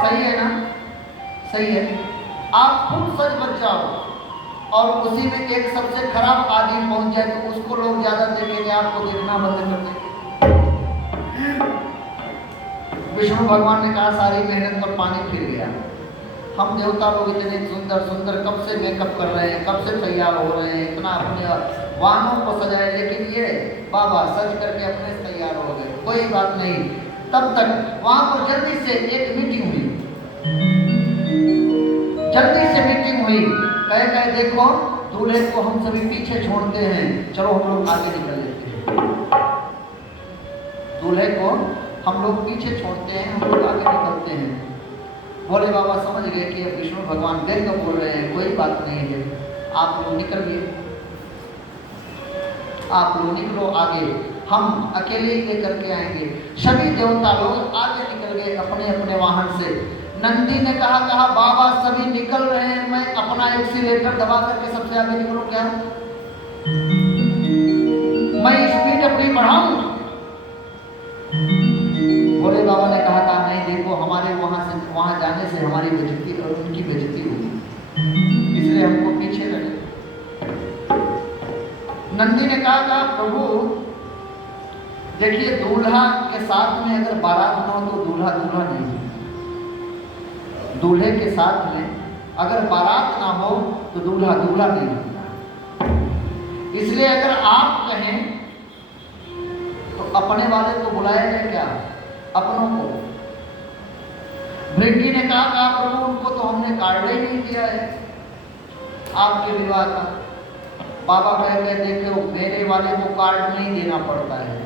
सही है ना? सही है। आप खुद सच बच जाओ और उसी में एक सबसे खराब आदमी पहुंच जाए तो उसको लोग ज्यादा देखेंगे, आपको देखना बंद कर देंगे। विष्णु भगवान ने कहा सारी मेहनत पर पानी फिर गया। हम देवता लोग इतने सुंदर सुंदर कब से मेकअप कर रहे हैं, कब से तैयार हो रहे हैं, इतना अपने वाहनों को सजाए, लेकिन ये बाबा सज करके अपने तैयार हो गए। कोई बात नहीं। तब तक वहां पर जल्दी से एक मीटिंग हुई, जल्दी से मीटिंग हुई। कहे देखो दूल्हे को हम सभी पीछे छोड़ते हैं, चलो हम लोग आगे निकल लेते हैं। दूल्हे को हम लोग पीछे छोड़ते हैं, हम लोग आगे निकलते हैं। भोले बाबा समझ गए कि अब विष्णु भगवान व्यंग बोल रहे हैं, कोई बात नहीं है, आप लोग निकलिए, आप लोग निकलो आगे, हम अकेले ही लेकर के आएंगे। सभी देवता लोग आगे निकल गए अपने अपने वाहन से। नंदी ने कहा बाबा सभी निकल रहे हैं, मैं अपना एक्सीलेटर दबा करके सबसे आगे निकलूं क्या? मैं स्पीड अपनी बढ़ाऊं? भोले बाबा ने कहा नहीं, देखो हमारे वहां जाने से हमारी बेइज्जती और उनकी बेइज्जती होगी, इसलिए हमको पीछे रहे। नंदी ने कहा प्रभु देखिए दूल्हा के साथ में अगर बारात ना हो तो दूल्हा दूल्हा नहीं, दूल्हे के साथ में अगर बारात ना हो तो दूल्हा दूल्हा नहीं होता। इसलिए अगर आप कहें तो अपने वाले को बुलाया जाए क्या, अपनों को। भृंगी ने कहा प्रभु उनको तो हमने कार्ड ही नहीं दिया है आपके विवाह का। बाबा कह देखो मेरे वाले को कार्ड नहीं देना पड़ता है।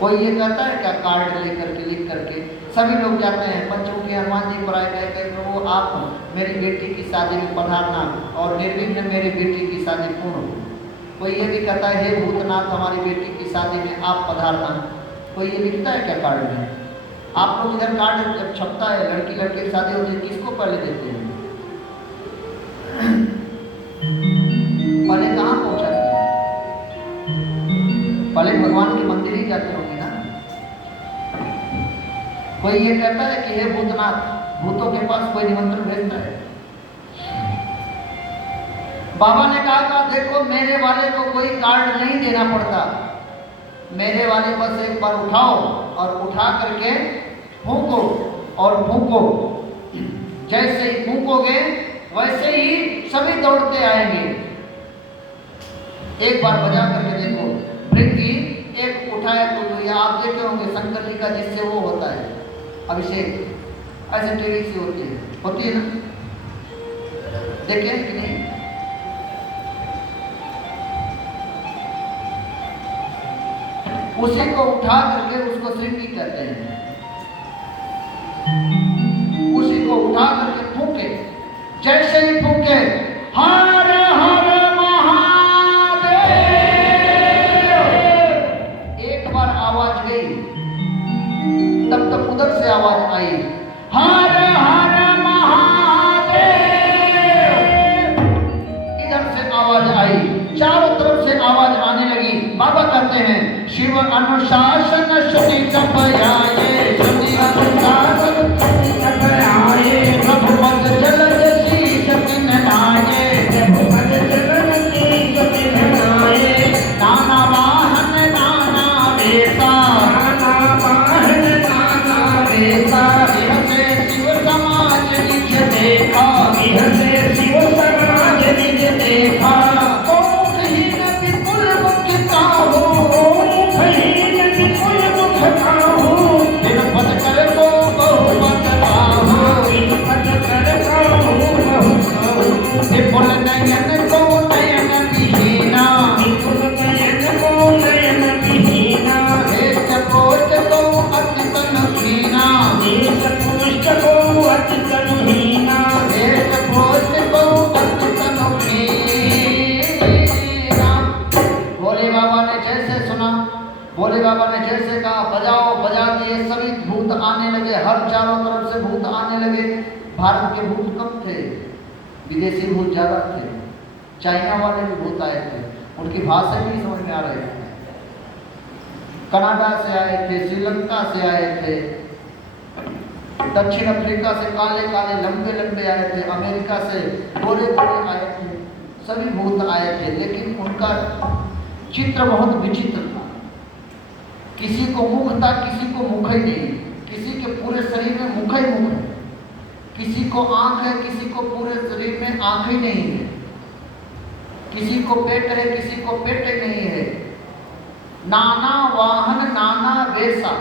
कोई ये कहता है क्या कार्ड लेकर के लिख करके? सभी लोग जाते हैं पंचमुखी हनुमान जी पर आए, कहते प्रभु आप मेरी बेटी की शादी में पधारना और निर्विघ्न मेरी बेटी की शादी पूर्ण हो। कोई ये भी कहता है हे भूतनाथ हमारी बेटी की शादी में आप पधारना। कोई ये लिखता है क्या कार्ड में? आप लोग इधर कार्ड जब छपता है लड़की लड़के की शादी होती है किसको पहले देते हैं? पहले कहाँ पहुंचाते हैं? पहले भगवान के मंदिर ही जाते होंगे ना। कोई ये कहता है कि हे भूतनाथ भूतों के पास कोई निमंत्रण भेजता है? बाबा ने कहा देखो मेरे वाले को कोई कार्ड नहीं देना पड़ता, मेरे वाले बस एक बार उठाओ और उठा करके फूंको और फूंको, जैसे ही फूंकोगे वैसे ही सभी दौड़ते आएंगे। एक बार बजा करके देखो, भृंगी एक उठाए तो ये आप देखे होंगे शंकर जी का जिससे वो होता है अभिषेक, ऐसे टेढ़ी सी होती है ना, देखे कि नहीं? उसी को उठा करके उसको श्रृंगी कहते हैं। उसी को उठा करके फूंके, जैसे ही फूंके हर हर महादेव, एक बार आवाज गई, तब तक उधर से आवाज आई हर हर महादेव, इधर से आवाज आई, चारों तरफ से आवाज आने लगी। बाबा कहते हैं शिव अनुशासन शनि सपयाए, शनि अनुशासन शनि सपयाए, प्रभु पद जलद शीश पिन नाये, प्रभु पद जलद शीश पिन नाये, भोले बाबा ने जैसे सुना, भोले बाबा ने जैसे कहा बजाओ, बजा दिए, सभी भूत आने लगे, हर चारों तरफ से भूत आने लगे। भारत के भूत कम थे, विदेशी भूत ज़्यादा थे, चाइना वाले भी भूत आए थे, उनकी भाषा भी समझ में आ रही थी। कनाडा से आए थे, श्रीलंका से आए थे, दक्षिण अफ्रीका से काले काले लंबे लंबे आए थे, अमेरिका से गोरे गोरे आए थे, सभी भूत आए थे। लेकिन उनका चित्र बहुत विचित्र था, किसी को मुख था, किसी को मुख ही नहीं, किसी के पूरे शरीर में मुख ही मुख है, किसी को आंख है, किसी को पूरे शरीर में आंख ही नहीं है, किसी को पेट है, किसी को पेट ही नहीं है। नाना वाहन नाना वेशा,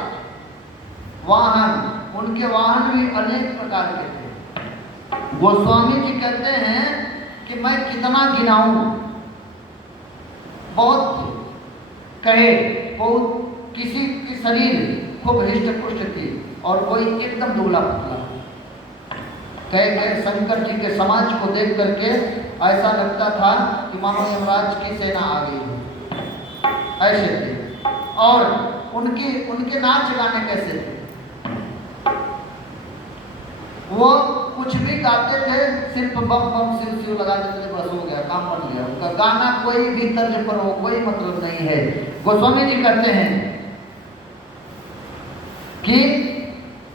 वाहन, उनके वाहन भी अनेक प्रकार के थे। गोस्वामी जी कहते हैं कि मैं कितना गिनाऊं, बहुत कहे, बहुत, किसी की शरीर खूब हृष्ट पुष्ट थी और कोई एकदम दुबला पतला। कहे शंकर जी के समाज को देख करके ऐसा लगता था कि मानो यमराज की सेना आ गई, ऐसे थे। और उनके नाच गाने कैसे थे, वो कुछ भी गाते थे, सिर्फ बम बम सिर सिर लगा देते थे, बस हो गया, काम बन गया। उनका गाना कोई भी तर्ज पर हो, कोई मतलब नहीं है। गोस्वामी जी कहते हैं कि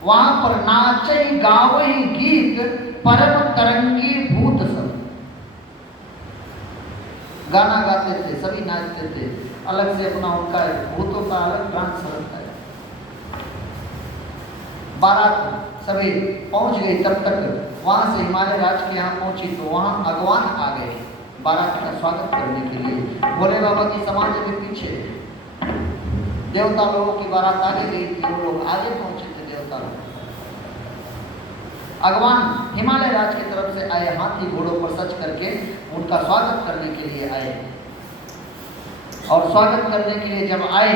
वहां पर नाचई गावई गीत परम तरंगी भूत सब, गाना गाते थे, सभी नाचते थे, अलग से अपना उनका भूतों का अलग डांस लगता है। बारात सभी पहुंच गई, तब तक वहां से हिमालय राज के यहाँ पहुंची तो वहां भगवान आ गए बारात का स्वागत करने के लिए। भोले बाबा की समाज के पीछे, देवता लोगों की बारात आगे गई थी, वो लोग आगे पहुंचे थे देवता लोग। भगवान हिमालय राज की तरफ से आए, हाथी घोड़ों पर सज करके उनका स्वागत करने के लिए आए। और स्वागत करने के लिए जब आए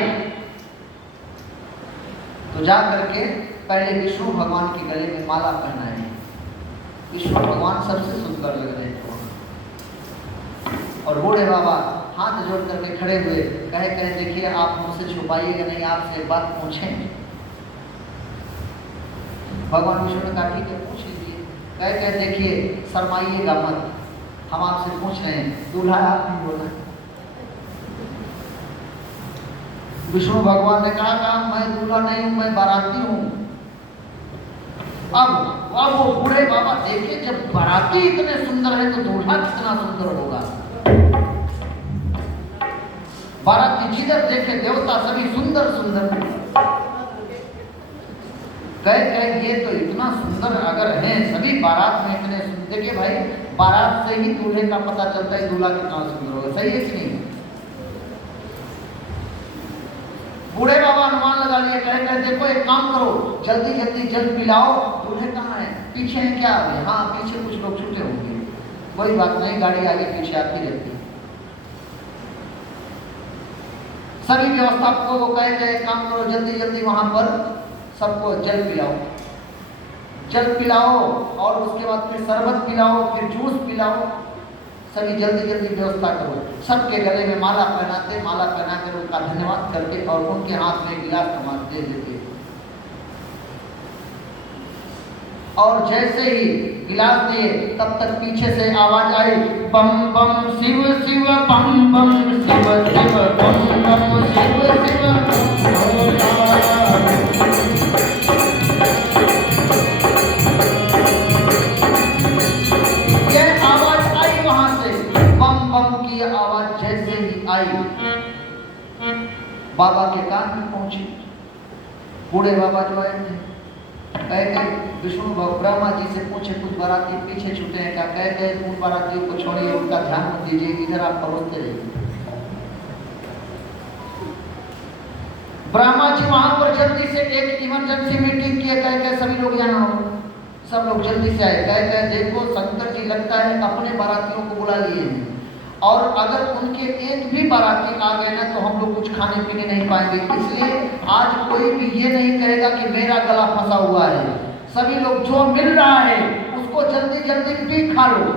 तो जा करके पहले विष्णु भगवान के गले में माला पहनाए। विष्णु भगवान सबसे सुंदर लग रहे थे और बूढ़े बाबा हाथ जोड़ करके खड़े हुए, कहे देखिए आप हमसे छुपाइएगा नहीं, आपसे बात पूछें। भगवान विष्णु ने कहा ठीक है पूछ लीजिए। कहे देखिए शर्माइएगा मत, हम आपसे पूछ रहे हैं, दूल्हा आप नहीं बोला। विष्णु भगवान ने कहा मैं दूल्हा नहीं हूं, मैं बाराती हूं। अब वो बूढ़े बाबा देखे जब बाराती इतने सुंदर है तो दूल्हा कितना सुंदर होगा। बाराती जिधर देखे देवता सभी सुंदर सुंदर। कहे ये तो इतना सुंदर अगर हैं सभी बारात में इतने सुंदर, देखिए भाई बारात से ही दूल्हे का पता चलता है दूल्हा कितना सुंदर होगा, सही है कि नहीं। बूढ़े बाबा अनुमान लगा लिए, कहे देखो एक काम करो, जल्दी जल्दी जल पिलाओ, दूल्हे कहाँ हैं, पीछे हैं क्या? हाँ पीछे कुछ लोग छूटे होंगे, कोई बात नहीं, गाड़ी आगे पीछे आती रहती है। सभी व्यवस्थापकों को कहे एक काम करो, जल्दी जल्दी वहां पर सबको जल पिलाओ, जल पिलाओ और उसके बाद फिर शरबत पिलाओ, फिर जूस पिलाओ, सभी जल्दी जल्दी व्यवस्था करो। सबके गले में माला पहनाते, माला पहनाकर उनका धन्यवाद करके और उनके हाथ में गिलास थमा दे देते। और जैसे ही गिलास दिए तब तक पीछे से आवाज आई, बम बम शिव शिव बम बम शिव शिव बम बम शिव शिव। ये आवाज आई वहां से, बम बम की आवाज जैसे ही आई बाबा के कान में पहुंची। बूढ़े बाबा जो आए थे कहे विष्णु ब्रह्मा जी से पूछे कुछ बाराती पीछे छूटे हैं क्या? कहे उन बारातियों को छोड़िए, उनका ध्यान मत दीजिए, इधर आप परोसते रहिए। ब्रह्मा जी वहां पर जल्दी से एक इमरजेंसी मीटिंग किए, कहे सभी लोग यहाँ हो। सब लोग जल्दी से आए, कहे देखो शंकर जी लगता है अपने बारातियों को बुला लिए हैं और अगर उनके एक भी बाराती आ गए ना तो हम लोग कुछ खाने पीने नहीं पाएंगे, इसलिए आज कोई भी ये नहीं कहेगा कि मेरा गला फंसा हुआ है। सभी लोग जो मिल रहा है उसको जल्दी जल्दी भी खा लो।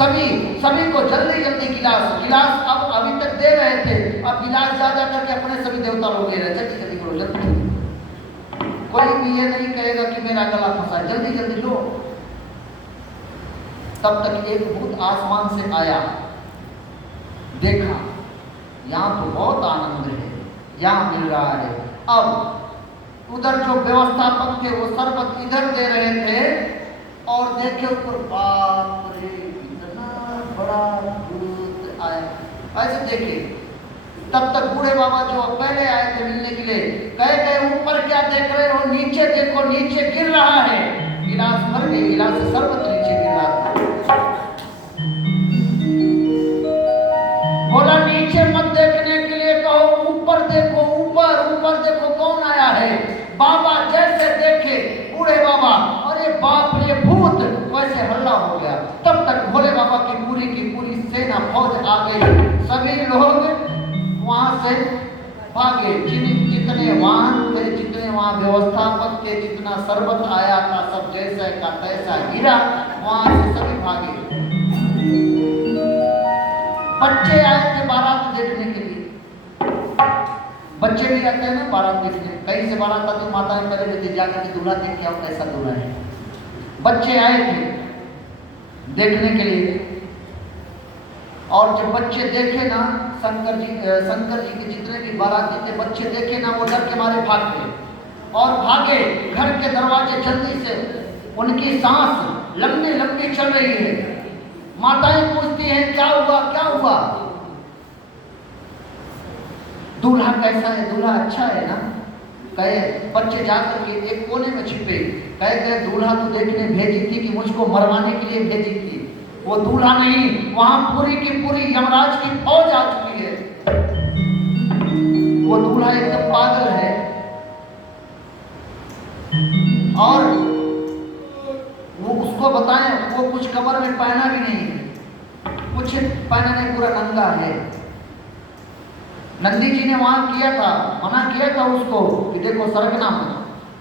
सभी सभी को जल्दी जल्दी गिलास अब अभी तक दे रहे थे, अब गिलास जा जा करके अपने सभी देवता लोग ले रहे, जल्दी जल्दी करो जल्दी। कोई भी ये नहीं कहेगा कि मेरा गला फंसा है, जल्दी जल्दी लो। तब तक एक भूत आसमान से आया, देखा यहाँ तो बहुत आनंद है, यहाँ मिल रहा है। अब उधर जो व्यवस्थापक थे वो शरबत इधर दे रहे थे और देखे ऊपर, बाप रे इतना बड़ा भूत आया। ऐसे देखे, तब तक बूढ़े बाबा जो पहले आए थे मिलने के लिए कहे ऊपर क्या देख रहे हो, नीचे देखो, नीचे गिर रहा है। गिलास भर गई, गिलास से शरबत नीचे गिर रहा था। बोला नीचे मत देखने के लिए कहो, ऊपर देखो, ऊपर देखो कौन आया है। बाबा जैसे देखे बूढ़े बाबा, अरे बाप रे भूत, वैसे हल्ला हो गया। तब तक भोले बाबा की पूरी सेना फौज आ गई, सभी लोग वहां से भागे। जितने वाहन थे, जितने वहां व्यवस्थापक थे, जितना शरबत आया था, सब जैसा का तैसा गिरा, वहां से सभी भागे। बच्चे आए थे बारात देखने के लिए, बच्चे भी आते हैं ना बारात देखने, कहीं से बारात आती है, माता पहले बेटे जाकर के दूल्हा देख के आओ कैसा दूल्हा है। बच्चे आए थे देखने के लिए, और जब बच्चे देखे ना शंकर जी के जितने भी बाराती थे, बच्चे देखे ना, वो डर के मारे भाग गए और भागे घर के दरवाजे जल्दी से। उनकी सांस लंबी लंबी चल रही है। माताएं पूछती हैं क्या हुआ क्या हुआ, दूल्हा कैसा है, दूल्हा अच्छा है ना। कहे बच्चे जाकर के एक कोने में छिपे, कहे दूल्हा तो देखने भेजी थी कि मुझको मरवाने के लिए भेजी थी, वो दूल्हा नहीं, वहां पूरी की पूरी यमराज की फौज आ चुकी है। वो दूल्हा एकदम पागल है और वो उसको बताएं, वो कुछ कमर में पहना भी नहीं, कुछ पहना नहीं, पूरा नंगा है। नंदी जी ने वहां किया था, मना किया था उसको कि देखो सरकना मत,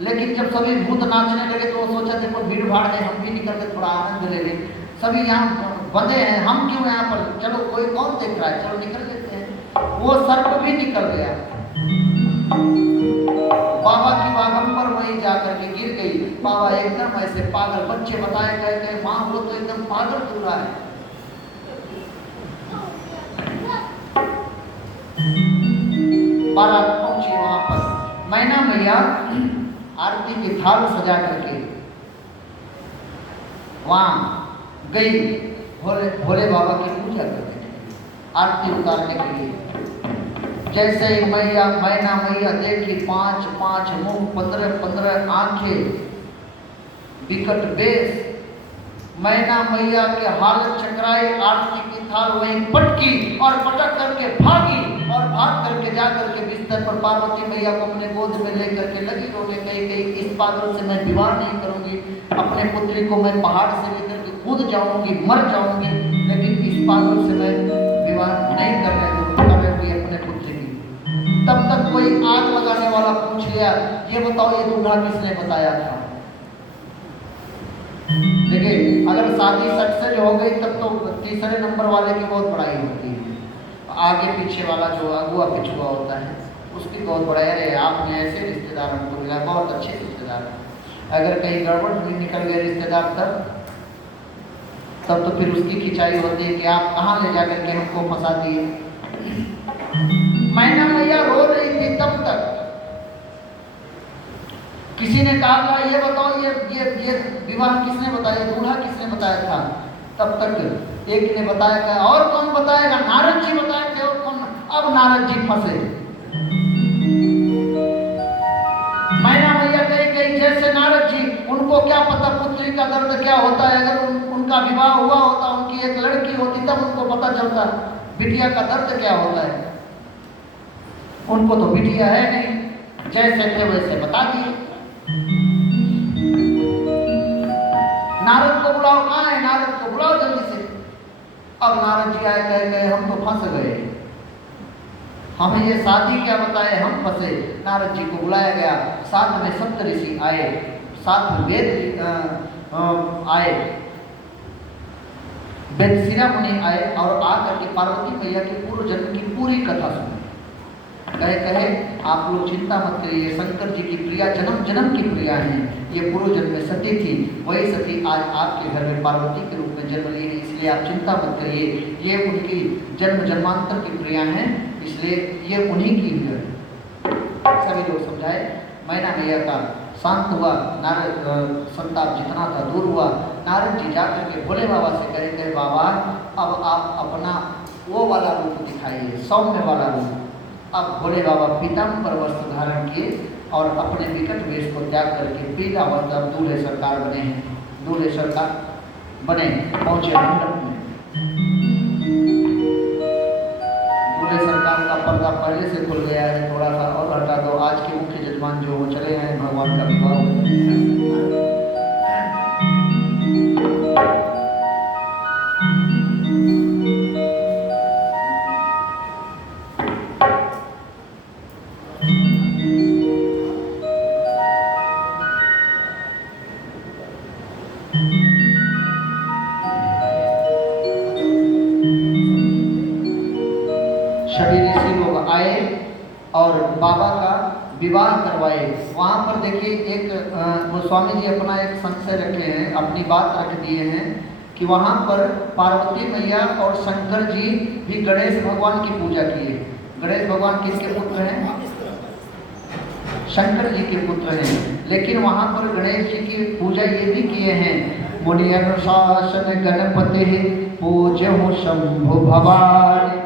लेकिन जब सभी भूत नाचने लगे तो वो सोचा देखो भीड़ भाड़ है, हम भी निकल के थोड़ा आनंद ले लें, सभी यहाँ बंधे हैं, हम क्यों यहाँ पर, चलो कोई कौन देख रहा है, चलो निकल लेते हैं। वो सर्प भी निकल गया, बाबा की बागंबर वहीं जाकर के गिर गई। बाबा एकदम ऐसे पागल, बच्चे बताए गए माँ वो तो एकदम पागल दूल्हा है। बारात पहुंची वहां पर, मैना मैया आरती की थाल सजा करके वहां गई भोले बाबा की पूजा करने के लिए, आरती उतारने के लिए। जैसे ही मैना मैया देखी, 5 मुंह, 15 आंखें, विकट बेस, मैना मैया के हालत चकराई, आरती की थाल वहीं पटकी और पटक करके भागी और भाग करके जा करके बिस्तर पर पार्वती मैया को अपने गोद में लेकर के लगी रोने, कही इस पागल से मैं विवाह नहीं करूंगी, अपने पुत्री को मैं पहाड़ से लेकर के कूद जाऊंगी, मर जाऊंगी, लेकिन इस पागल से मैं विवाह नहीं करने दूंगी अपने पुत्री की। तब तक कोई आग लगाने वाला पूछ लिया, ये बताओ ये दूल्हा किसने बताया था। देखिए अगर शादी सक्सेस हो गई तब तो तीसरे नंबर वाले की बहुत बड़ाई होती है, आगे पीछे वाला जो अगुआ पिछुआ होता है उसकी बहुत बड़ाई, अरे आपने ऐसे रिश्तेदार हमको मिला, बहुत अच्छे रिश्तेदार। अगर कहीं गड़बड़ भी निकल गए रिश्तेदार तब तो फिर उसकी खिंचाई होती है कि आप कहाँ ले जाकर के हमको फंसा दिए। मैना मैया रो रही थी तब तक। किसी ने कहा ये बताओ ये विवाह किसने बताया, दूल्हा किसने बताया था। तब तक एक ने बताया था, और कौन बताएगा, नारद जी बताए थे, और कौन। अब नारद जी फंसे। मैना मैया कही जैसे नारद जी, उनको क्या पता पुत्री का दर्द क्या होता है, अगर उनका विवाह हुआ होता, उनकी एक लड़की होती तब उनको पता चलता बिटिया का दर्द क्या होता है। उनको तो बिटिया है नहीं, जैसे थे वैसे बता दिए। नारद को बुलाओ, कहाँ है नारद को बुलाओ जल्दी से। अब नारद जी आए, कहे हम तो फंस गए, हमें ये शादी क्या बताए, हम फंसे। नारद जी को बुलाया गया, साथ में सप्त ऋषि आए, साथ में वेद आए। वेदशिरा मुनि आए और आकर के पार्वती मैया के पूर्व जन्म की पूरी कथा सुनी। कहे आप लोग चिंता मत करिए, शंकर जी की प्रिया जन्म जन्म की प्रिया हैं, ये पूर्व जन्म में सती थी, वही सती आज आपके घर में पार्वती के रूप में जन्म ली है, इसलिए आप चिंता मत करिए, ये उनकी जन्म जन्मांतर की प्रिया हैं, इसलिए ये उन्हीं की है। सभी लोग समझाए। मैना मैया का शांत हुआ, नारद संताप जितना था दूर हुआ। नारद जी जाकर के भोले बाबा से कहे बाबा अब आप अपना वो वाला रूप दिखाइए, सौम्य वाला रूप। अब भोले बाबा पीताम्बर वस्त्र धारण किए और अपने विकट वेश को त्याग करके पीला वस्त्र, अब दूल्हे सरकार बने हैं, दूल्हे सरकार बने पहुंचे मंडप में। दूल्हे सरकार का पर्दा पहले से खुल गया है, थोड़ा सा और हटा दो, आज के मुख्य जजमान जो वो चले हैं, भगवान का विवाह हो गया। और बाबा का विवाह करवाए। वहाँ पर देखिए एक गोस्वामी जी अपना एक संशय रखे हैं, अपनी बात रख दिए हैं कि वहाँ पर पार्वती मैया और शंकर जी भी गणेश भगवान की पूजा किए। गणेश भगवान किसके पुत्र हैं? शंकर जी के पुत्र हैं। लेकिन वहाँ पर गणेश जी की पूजा ये भी किए हैं, मुनि अनुशासन गणपति पूज्य शंभु भवानी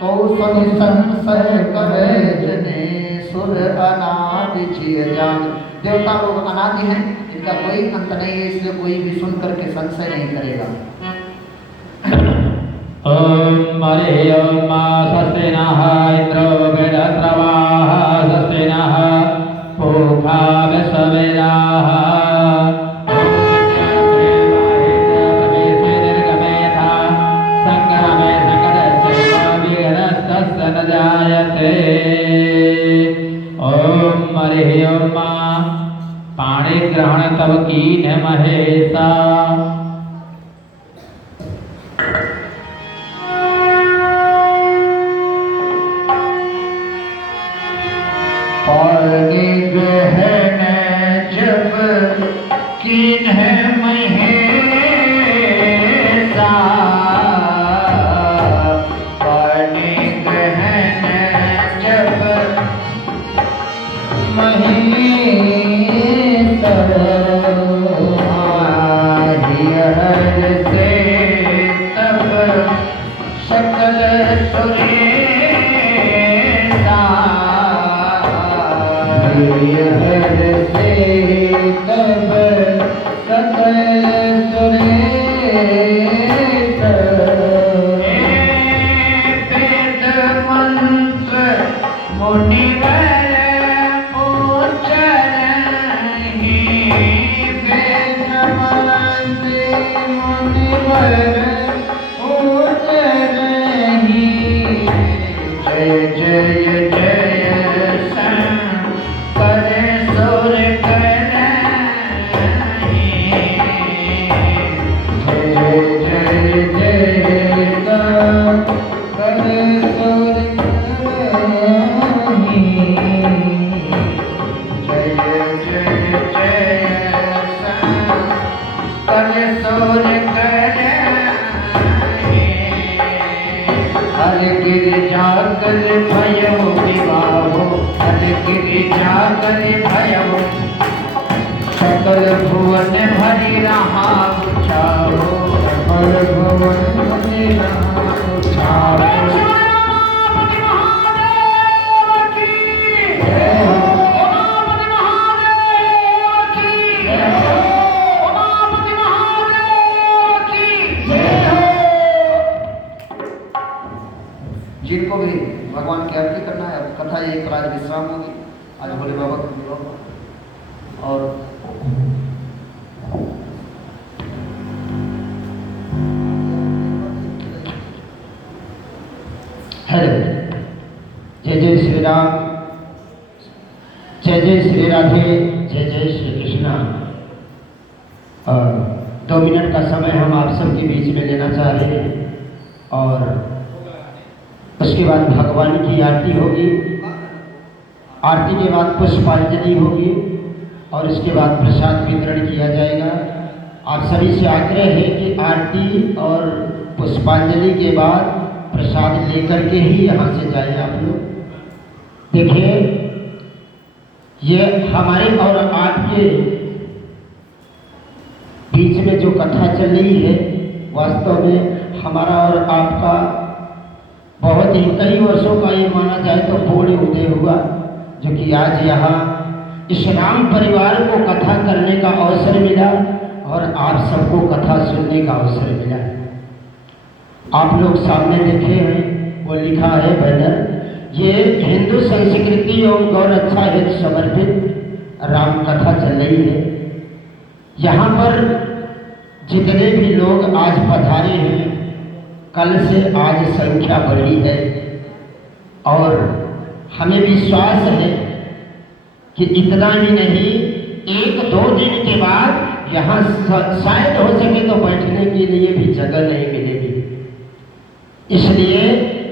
कौशल संशय करे जने सुर अनादि जिय जान। देवता लोग अनादि हैं, इनका कोई अंत नहीं है, इसलिए कोई भी सुन करके संशय नहीं करेगा। ओम हरे ओम स्वस्तिनः इंद्रो वेदस्रवाः स्वस्तिनः पूषा विश्ववेदाः ओम हरे ओम पाणि ग्रहण तव कीन महेशा पाणि ग्रहण जब कीन महेशा सकल भुवन भरी रहा बुझाओ, सकल भुवन भरी रहा बुझाओ। जिनको भी भगवान की आरती करना है, अब कथा यही पर आज विश्राम होगी। आज भोले बाबा का विवाह और हेलो, जय जय श्री राम, जय जय श्री राधे, जय जय श्री कृष्णा। 2 मिनट का समय हम आप सबके बीच में लेना चाह रहे हैं और उसके बाद भगवान की आरती होगी। आरती के बाद पुष्पांजलि होगी और उसके बाद प्रसाद वितरण किया जाएगा। आप सभी से आग्रह है कि आरती और पुष्पांजलि के बाद प्रसाद लेकर के ही यहाँ से जाएं आप लोग। देखिए, ये हमारे और आपके बीच में जो कथा चल रही है, वास्तव में हमारा और आपका बहुत ही कई वर्षों का ये माना जाए तो पूर्ण उदय हुआ, जो कि आज यहाँ इस राम परिवार को कथा करने का अवसर मिला और आप सबको कथा सुनने का अवसर मिला। आप लोग सामने देखे हैं, वो लिखा है बैनर, ये हिंदू संस्कृति एवं गौ रक्षा हेतु समर्पित राम कथा चल रही है। यहाँ पर जितने भी लोग आज पधारे हैं, कल से आज संख्या बढ़ी है और हमें विश्वास है कि इतना ही नहीं, 1-2 दिन के बाद यहाँ शायद हो सके तो बैठने के लिए भी जगह नहीं मिलेगी। इसलिए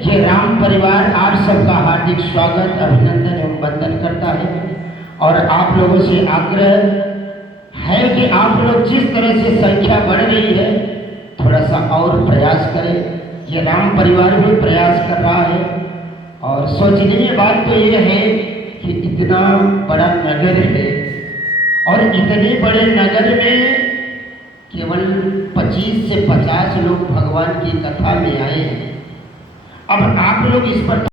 ये राम परिवार आप सबका हार्दिक स्वागत, अभिनंदन एवं वंदन करता है और आप लोगों से आग्रह है कि आप लोग जिस तरह से संख्या बढ़ रही है, थोड़ा सा और प्रयास करें। ये राम परिवार भी प्रयास कर रहा है और सोचनीय बात तो ये है कि इतना बड़ा नगर है और इतने बड़े नगर में केवल 25 से 50 लोग भगवान की कथा में आए हैं। अब आप लोग इस पर